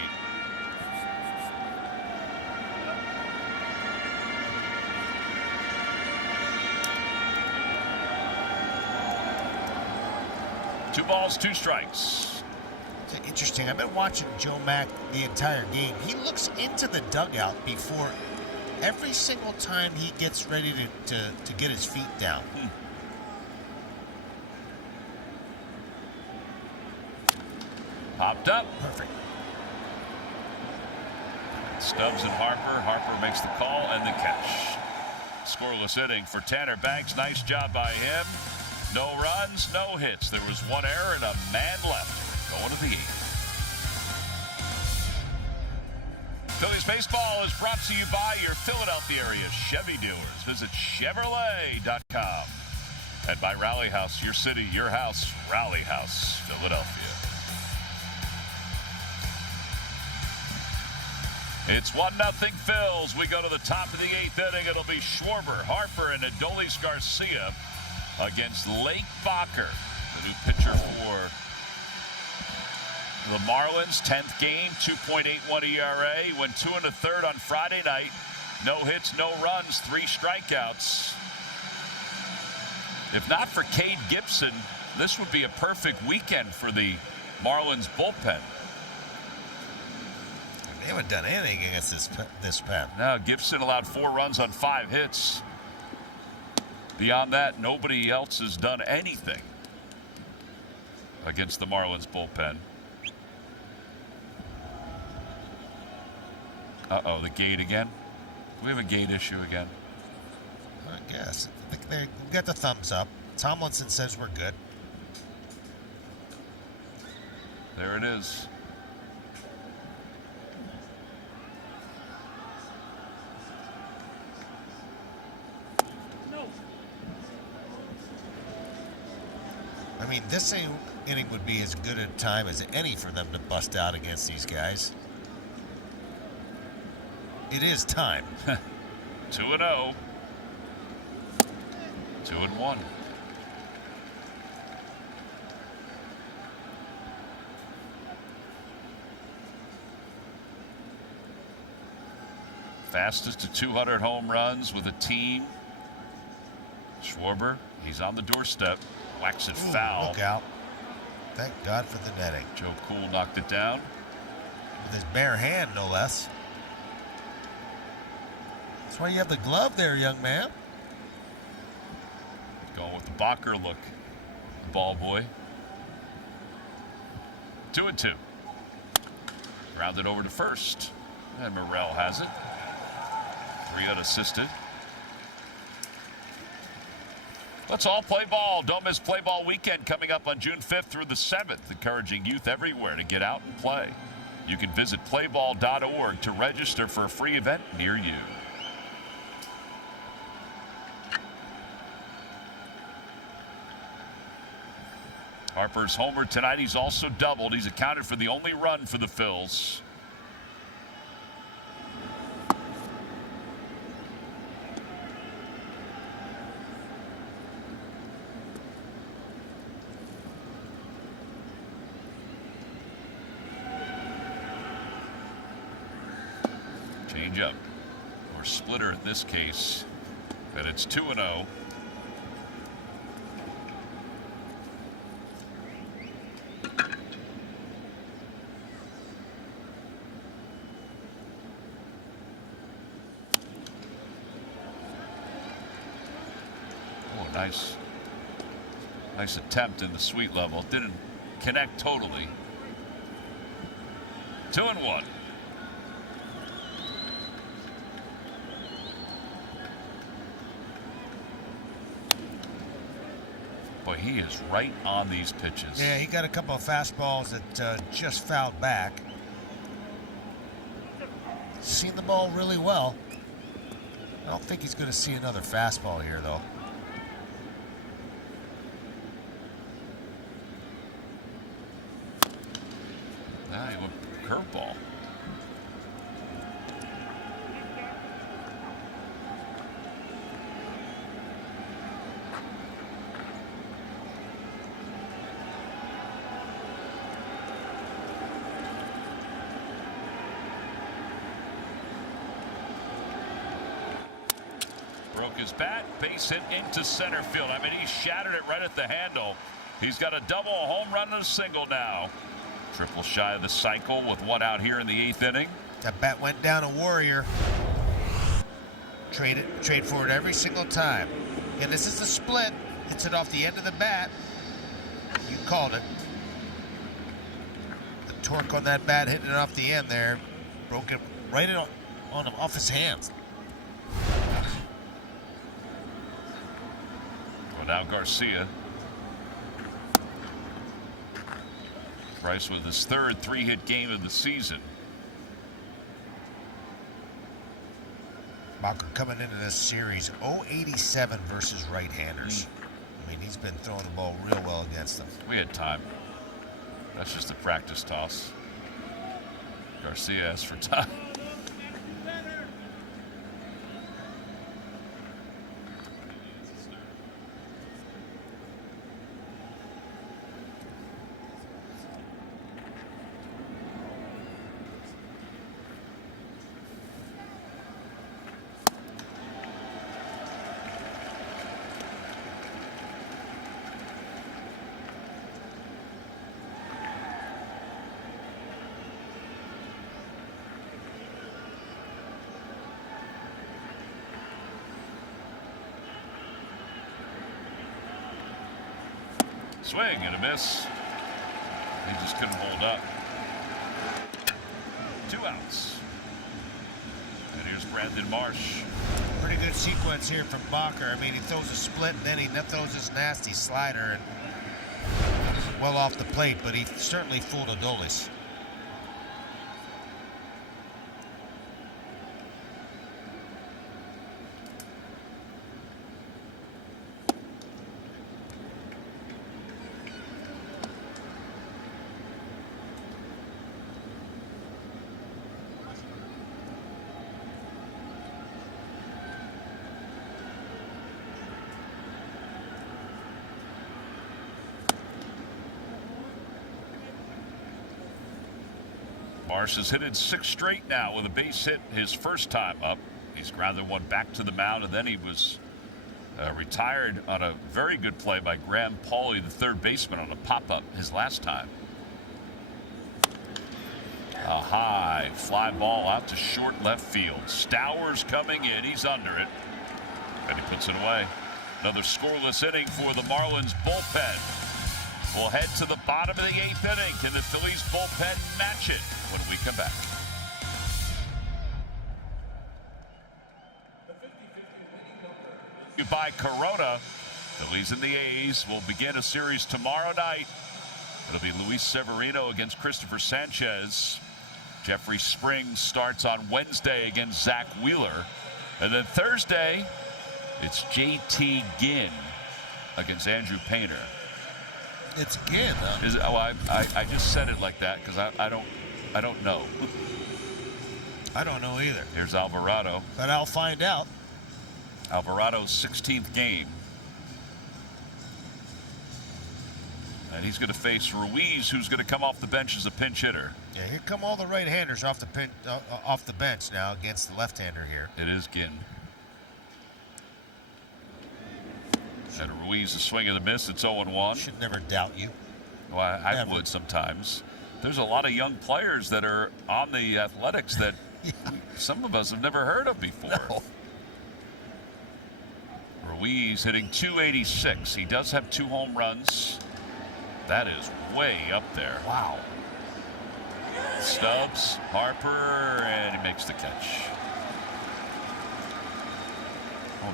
Two balls, 2 strikes. It's interesting. I've been watching Joe Mack the entire game. He looks into the dugout before every single time he gets ready to get his feet down. Popped up. Perfect. Stubbs and Harper. Harper makes the call and the catch. Scoreless inning for Tanner Banks. Nice job by him. No runs, no hits. There was 1 error and a man left going to the 8th. Phillies baseball is brought to you by your Philadelphia area Chevy dealers. Visit Chevrolet.com. And by Rally House, your city, your house, Rally House, Philadelphia. It's 1-0 Phils. We go to the top of the 8th inning. It'll be Schwarber, Harper, and Adolis Garcia against Lake Bacher, the new pitcher for the Marlins. 10th game, 2.81 ERA. Went 2 1/3 on Friday night. No hits, no runs, 3 strikeouts. If not for Cade Gibson, this would be a perfect weekend for the Marlins bullpen. They haven't done anything against this pen. Now, Gibson allowed 4 runs on 5 hits. Beyond that, nobody else has done anything against the Marlins bullpen. Uh-oh, the gate again? Do we have a gate issue again? I guess. I think they got the thumbs up. Tomlinson says we're good. There it is. I mean, this inning would be as good a time as any for them to bust out against these guys. It is time. 2-0. 2-1. Fastest to 200 home runs with a team. Schwarber, he's on the doorstep. Whacks it foul. Look out. Thank God for the netting. Joe Cool knocked it down. With his bare hand, no less. That's why you have the glove there, young man. Going with the Bacher look. Ball boy. 2-2. Grounded over to first. And Morrell has it. 3 unassisted. Let's all play ball. Don't miss Play Ball Weekend coming up on June 5th through the 7th, encouraging youth everywhere to get out and play. You can visit playball.org to register for a free event near you. Harper's homered tonight. He's also doubled. He's accounted for the only run for the Phils. Change up, or splitter in this case, and it's 2-0. Oh, nice attempt in the sweet level. Didn't connect totally. 2-1. Boy, he is right on these pitches. Yeah, he got a couple of fastballs that just fouled back. Seen the ball really well. I don't think he's going to see another fastball here, though. Now he went curveball. Broke his bat, base hit into center field. I mean, he shattered it right at the handle. He's got a double, a home run, and a single now. Triple shy of the cycle with 1 out here in the 8th inning. That bat went down a Warrior. Trade for it every single time. And this is a split. Hits it off the end of the bat. You called it. The torque on that bat hitting it off the end there. Broke it right off his hands. Now Garcia. Price with his 3rd 3-hit game of the season. Bacher coming into this series 0-87 versus right-handers. I mean, he's been throwing the ball real well against them. We had time. That's just a practice toss. Garcia asked for time. Swing and a miss. He just couldn't hold up. 2 outs. And here's Brandon Marsh. Pretty good sequence here from Bacher. I mean, he throws a split and then he throws his nasty slider, and well off the plate, but he certainly fooled Adolis. Marsh has hit it 6 straight now with a base hit his first time up. He's grounded one back to the mound, and then he was retired on a very good play by Graham Pauley, the third baseman, on a pop-up his last time. A high fly ball out to short left field. Stowers coming in. He's under it. And he puts it away. Another scoreless inning for the Marlins bullpen. We'll head to the bottom of the 8th inning. Can the Phillies bullpen match it when we come back? Goodbye, Corona. Phillies and the A's will begin a series tomorrow night. It'll be Luis Severino against Christopher Sanchez. Jeffrey Springs starts on Wednesday against Zach Wheeler. And then Thursday, it's J.T. Ginn against Andrew Painter. It's Ginn, huh? Is it? Oh, I just said it like that because I don't know. I don't know either. Here's Alvarado. But I'll find out. Alvarado's 16th game. And he's going to face Ruiz, who's going to come off the bench as a pinch hitter. Yeah, here come all the right-handers off the bench now against the left-hander here. It is Ginn. And Ruiz, a swing and a miss. It's 0-1. Should never doubt you. Well, I would sometimes. There's a lot of young players that are on the Athletics that some of us have never heard of before. No. Ruiz hitting .286. He does have 2 home runs. That is way up there. Wow. Stubbs, Harper, and he makes the catch.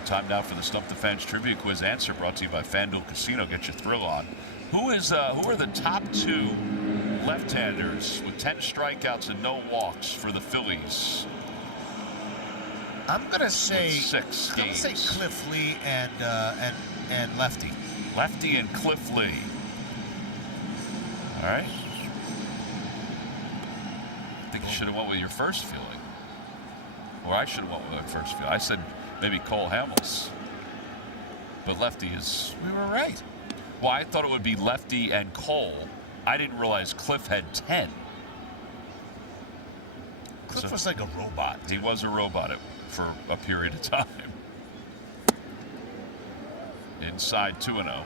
Time now for the Stump the Fans Trivia Quiz answer, brought to you by FanDuel Casino. Get your thrill on. Who are the top 2 left-handers with 10 strikeouts and no walks for the Phillies? I'm gonna say 6 games. I'm gonna say Cliff Lee and Lefty. Lefty and Cliff Lee. All right. I think you should have went with your first feeling. Or I should have went with my first feeling. I said maybe Cole Hamels. But Lefty is... We were right. Well, I thought it would be Lefty and Cole. I didn't realize Cliff had 10. Cliff was like a robot. He was a robot for a period of time. Inside 2-0.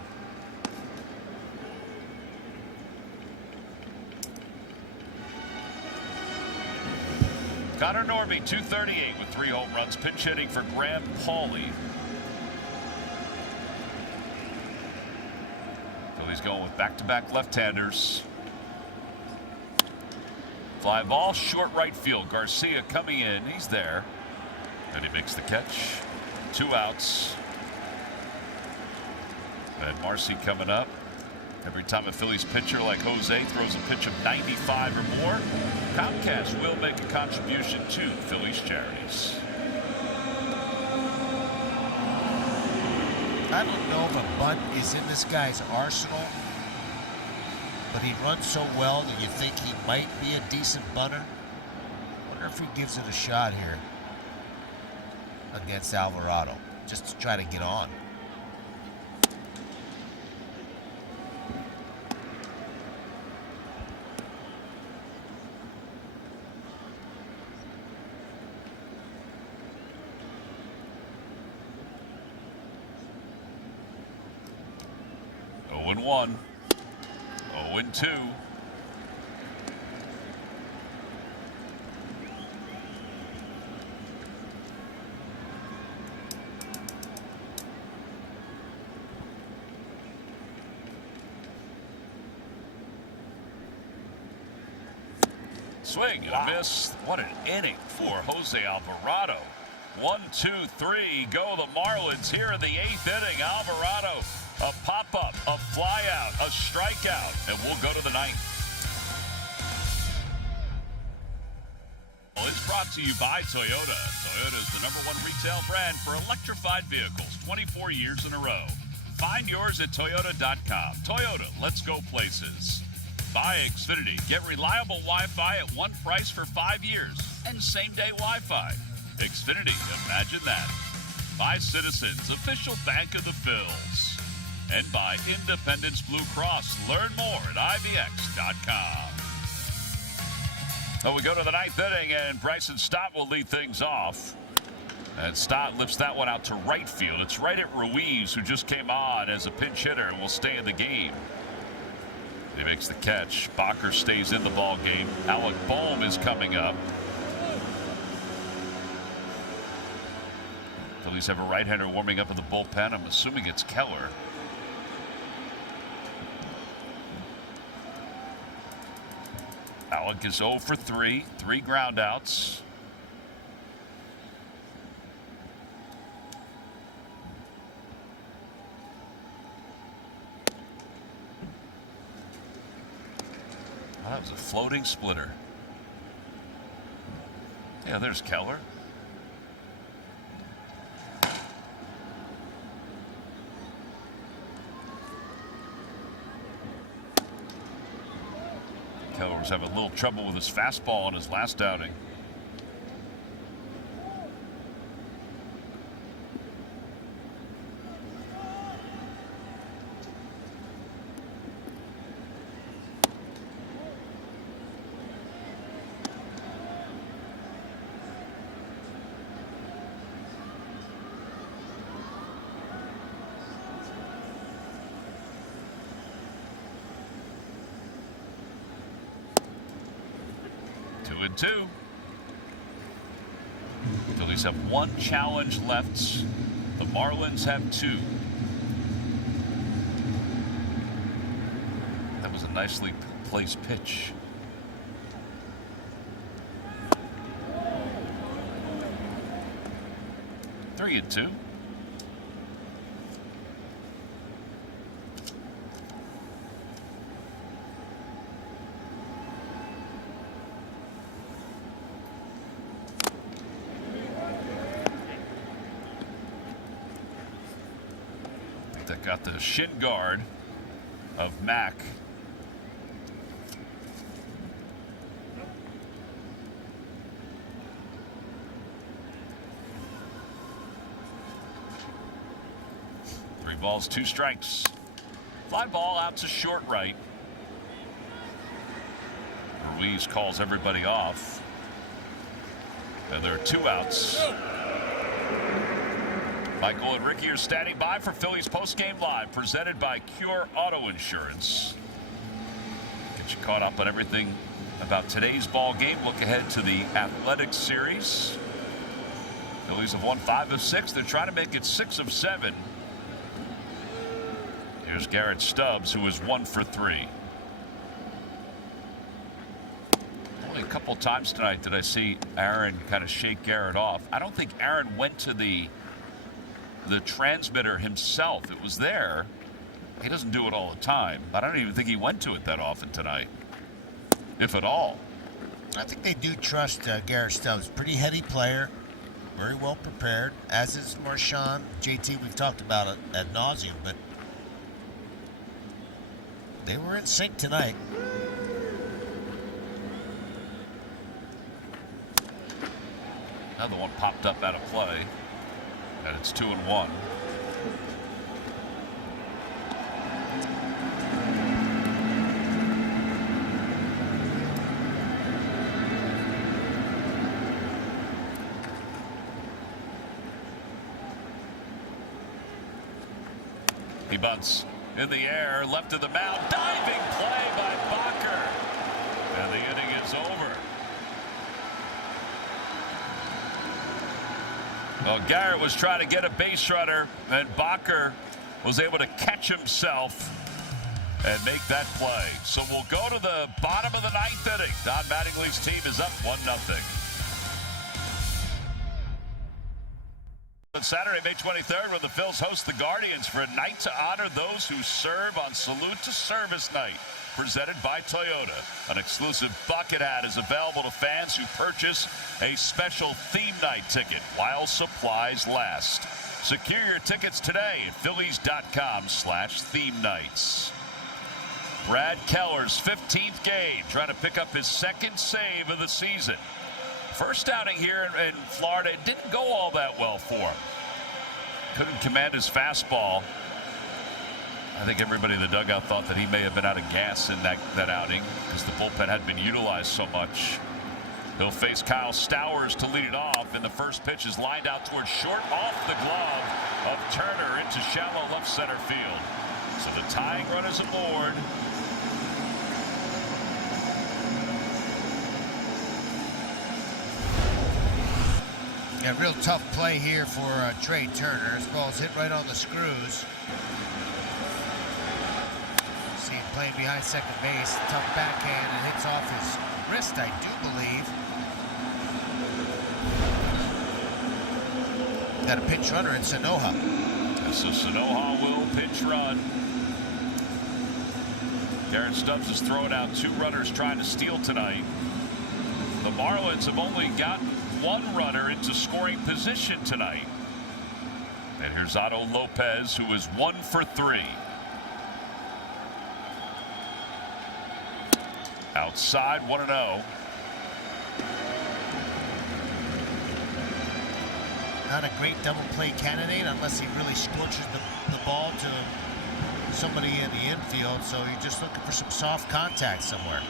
Connor Norby, 238 with 3 home runs, pinch hitting for Graham Pauley. Phillies going with back-to-back left-handers. Fly ball, short right field. Garcia coming in. He's there. And he makes the catch. 2 outs. And Marcy coming up. Every time a Phillies pitcher like Jose throws a pitch of 95 or more, Comcast will make a contribution to Phillies charities. I don't know if a bunt is in this guy's arsenal, but he runs so well that you think he might be a decent bunter. Wonder if he gives it a shot here against Alvarado, just to try to get on. And 1, 0-2. Swing and a miss. What an inning for Jose Alvarado. 1, 2, 3. Go the Marlins here in the 8th inning. Alvarado, a pop-up, a fly-out, a strikeout, and we'll go to the 9th. Well, it's brought to you by Toyota. Toyota is the #1 retail brand for electrified vehicles, 24 years in a row. Find yours at Toyota.com. Toyota, let's go places. By Xfinity, get reliable Wi-Fi at one price for 5 years and same-day Wi-Fi. Xfinity, imagine that. By Citizens, official bank of the Phillies. And by Independence Blue Cross. Learn more at IVX.com. So we go to the 9th inning, and Bryson Stott will lead things off. And Stott lifts that one out to right field. It's right at Ruiz, who just came on as a pinch hitter and will stay in the game. He makes the catch. Bacher stays in the ball game. Alec Bohm is coming up. Phillies have a right-hander warming up in the bullpen. I'm assuming it's Keller. Alec is 0 for 3. 3 groundouts. Oh, that was a floating splitter. Yeah, there's Keller. Keller was having a little trouble with his fastball in his last outing. And 2. Phillies have 1 challenge left. The Marlins have 2. That was a nicely placed pitch. Three and 2. That got the shin guard of Mack. Three balls, 2 strikes. Fly ball out to short right. Ruiz calls everybody off. And there are 2 outs. Michael and Ricky are standing by for Phillies Postgame Live, presented by Cure Auto Insurance. Get you caught up on everything about today's ball game. Look ahead to the Athletics series. Phillies have won 5 of 6. They're trying to make it 6 of 7. Here's Garrett Stubbs, who is 1 for 3. Only a couple times tonight did I see Aaron kind of shake Garrett off. I don't think Aaron went to the transmitter himself. It was there. He doesn't do it all the time. I don't even think he went to it that often tonight, if at all. I think they do trust Garrett Stubbs. Pretty heady player, very well prepared, as is Marchand. JT, we've talked about it ad nauseum, but they were in sync tonight. Another one popped up out of play. And it's 2-1. He bunts in the air, left of the mound, diving play by Bacher. And the inning is over. Well, Garrett was trying to get a base runner, and Bacher was able to catch himself and make that play. So we'll go to the bottom of the ninth inning. Don Mattingly's team is up 1-0. On Saturday, May 23rd, when the Phils host the Guardians for a night to honor those who serve on Salute to Service Night, presented by Toyota. An exclusive bucket hat is available to fans who purchase a special theme night ticket while supplies last. Secure your tickets today at Phillies.com/theme nights. Brad Keller's 15th game, trying to pick up his second save of the season. First outing here in Florida, it didn't go all that well for him. Couldn't command his fastball. I think everybody in the dugout thought that he may have been out of gas in that outing because the bullpen had been utilized so much. He'll face Kyle Stowers to lead it off, and the first pitch is lined out towards short, off the glove of Turner into shallow left center field. So the tying run is aboard. Yeah, real tough play here for Trey Turner. This ball's hit right on the screws. See him playing behind second base. Tough backhand and hits off his wrist, I do believe. Got a pinch runner in Sanoja. So Sanoja will pinch run. Darren Stubbs is throwing out 2 runners trying to steal tonight. The Marlins have only gotten 1 runner into scoring position tonight. And here's Otto Lopez, who is 1 for 3. Outside, 1-0. Not a great double play candidate unless he really scorches the ball to somebody in the infield. So you're just looking for some soft contact somewhere.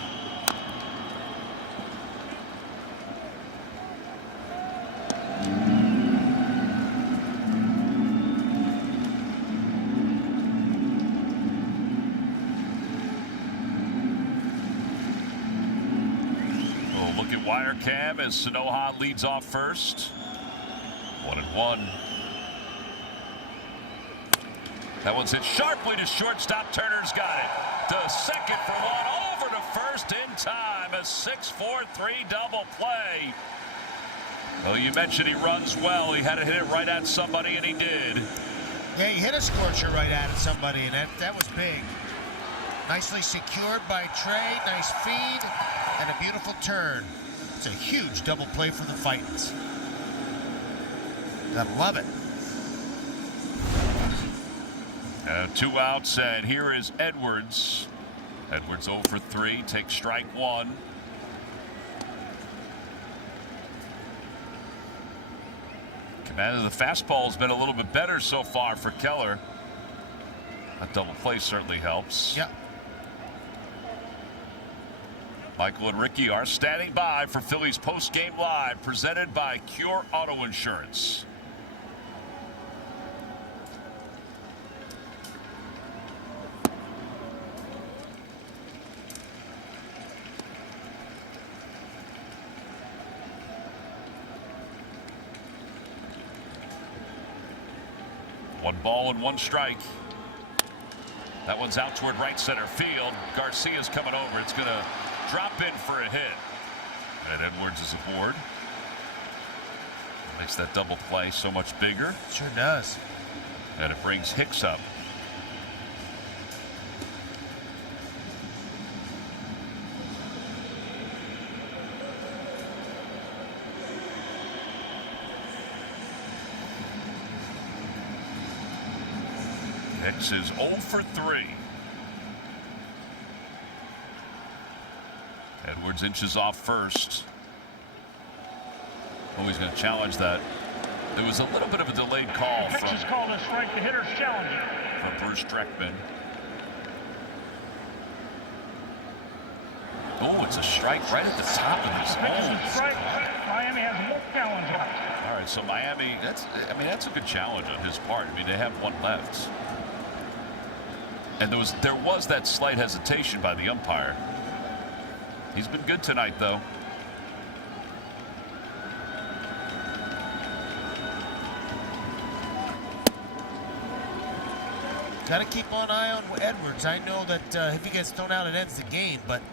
Wire cam as Sanoja leads off first. 1-1. That one's hit sharply to shortstop. Turner's got it. To second for one. Over to first in time. A 6-4-3 double play. Well, you mentioned he runs well. He had to hit it right at somebody, and he did. Yeah, he hit a scorcher right at somebody, and that was big. Nicely secured by Trey. Nice feed and a beautiful turn. It's a huge double play for the Fightins. Gotta love it. 2 outs, and here is Edwards. Edwards 0 for 3, takes strike 1. Command of the fastball has been a little bit better so far for Keller. That double play certainly helps. Yeah. Michael and Ricky are standing by for Phillies post-game live, presented by Cure Auto Insurance. One ball and 1 strike. That one's out toward right center field. Garcia's coming over. It's going to drop in for a hit. And Edwards is aboard. Makes that double play so much bigger. Sure does. And it brings Hicks up. Hicks is 0 for 3. Edwards inches off first. Oh, he's going to challenge that. There was a little bit of a delayed call Hicks is called a strike. The hitter's challenging. from Bruce Dreckman. Oh, it's a strike right at the top of his Hicks is strike. Miami has 1 challenge left. All right, so Miami, that's a good challenge on his part. I mean, they have 1 left. And there was that slight hesitation by the umpire. He's been good tonight, though. Got to keep an eye on Edwards. I know that if he gets thrown out, it ends the game. But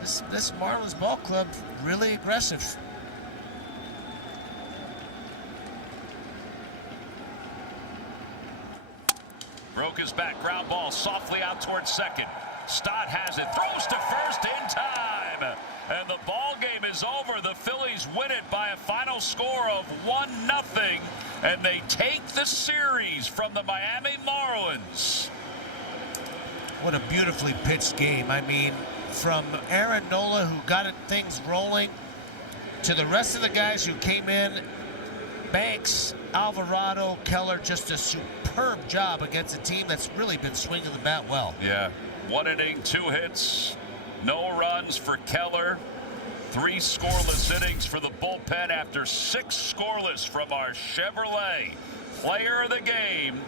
this Marlins ball club really aggressive. Broke his back, ground ball softly out towards second. Stott has it, throws to first in time. And the ball game is over. The Phillies win it by a final score of 1-0. And they take the series from the Miami Marlins. What a beautifully pitched game. I mean, from Aaron Nola, who got things rolling, to the rest of the guys who came in, Banks, Alvarado, Keller, just a superb job against a team that's really been swinging the bat well. Yeah, 1 inning, 2 hits, no runs for Keller. 3 scoreless innings for the bullpen after 6 scoreless from our Chevrolet player of the game.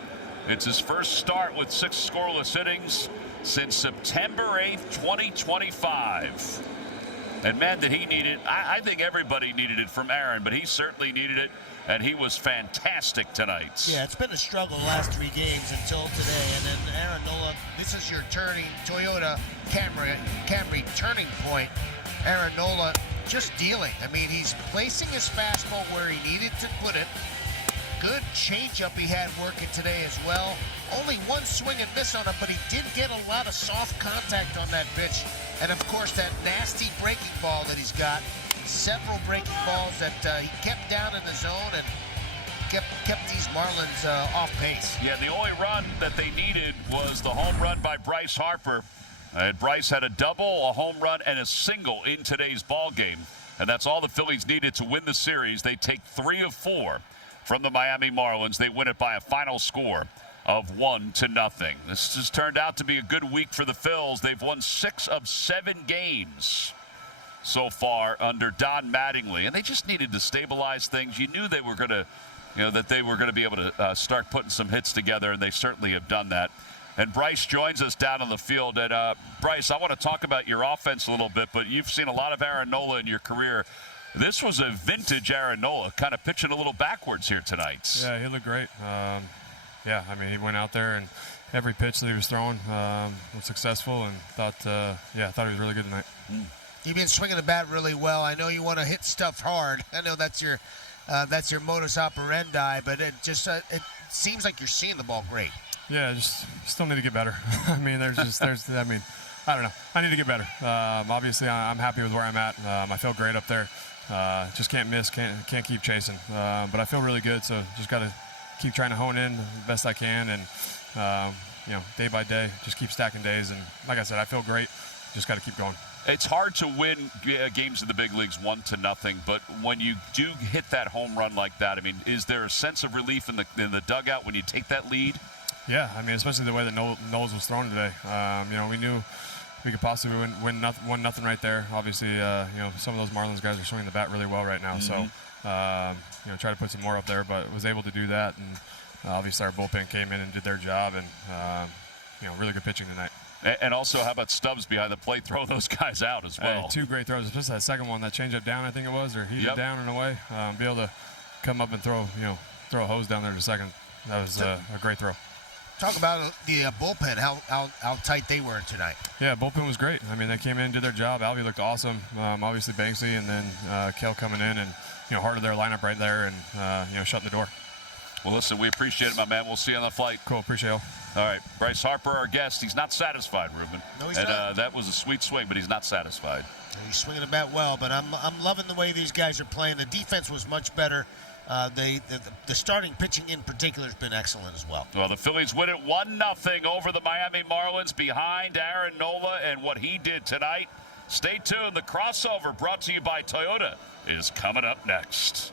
It's his first start with 6 scoreless innings since September 8th, 2025. And man, did he need it. I think everybody needed it from Aaron, but he certainly needed it, and he was fantastic tonight. Yeah, it's been a struggle the last 3 games until today. And then Aaron Nola, this is your turning Toyota Camry turning point. Aaron Nola just dealing. I mean, he's placing his fastball where he needed to put it. Good changeup he had working today as well. Only 1 swing and miss on it, but he did get a lot of soft contact on that pitch. And of course, that nasty breaking ball that he's got. Several breaking balls that he kept down in the zone and kept these Marlins off pace. Yeah, the only run that they needed was the home run by Bryce Harper. And Bryce had a double, a home run, and a single in today's ball game. And that's all the Phillies needed to win the series. They take 3 of 4 from the Miami Marlins. They win it by a final score of 1-0. This has turned out to be a good week for the Phils. They've won 6 of 7 games so far under Don Mattingly, and they just needed to stabilize things. You knew they were going to, that they were going to be able to start putting some hits together, and they certainly have done that. And Bryce joins us down on the field. And Bryce, I want to talk about your offense a little bit, but you've seen a lot of Aaron Nola in your career. This was a vintage Aaron Nola, kind of pitching a little backwards here tonight. Yeah, he looked great. Yeah, I mean, he went out there and every pitch that he was throwing was successful, and thought he was really good tonight. You've been swinging the bat really well. I know you want to hit stuff hard. I know that's your modus operandi, but it it seems like you're seeing the ball great. Yeah, just still need to get better. I mean, I don't know. I need to get better. Obviously, I'm happy with where I'm at. I feel great up there. Just can't miss, can't keep chasing. But I feel really good, so just got to keep trying to hone in the best I can, and day by day, just keep stacking days. And like I said, I feel great. Just got to keep going. It's hard to win games in the big leagues 1-0, but when you do hit that home run like that, I mean, is there a sense of relief in the dugout when you take that lead? Yeah, I mean, especially the way that Knowles was throwing today. We knew we could possibly win 1-0 right there. Obviously, some of those Marlins guys are swinging the bat really well right now. So, try to put some more up there, but was able to do that. And obviously, our bullpen came in and did their job, and really good pitching tonight. And also, how about Stubbs behind the plate throwing those guys out as well? 2 great throws, especially that second one, that changeup down, I think it was, or heated down and away. Be able to come up and throw a hose down there in a second. That was a great throw. Talk about the bullpen, how tight they were tonight. Yeah, bullpen was great. I mean, they came in, did their job. Albie looked awesome. Obviously, Banksy, and then Kel coming in and heart of their lineup right there, and shutting the door. Well, listen, we appreciate it, my man. We'll see you on the flight. Cool, appreciate it. All right, Bryce Harper, our guest. He's not satisfied, Ruben. No, he's not. That was a sweet swing, but he's not satisfied. He's swinging the bat well, but I'm loving the way these guys are playing. The defense was much better. The starting pitching in particular has been excellent as well. Well, the Phillies win it 1-0 over the Miami Marlins behind Aaron Nola and what he did tonight. Stay tuned. The crossover brought to you by Toyota is coming up next.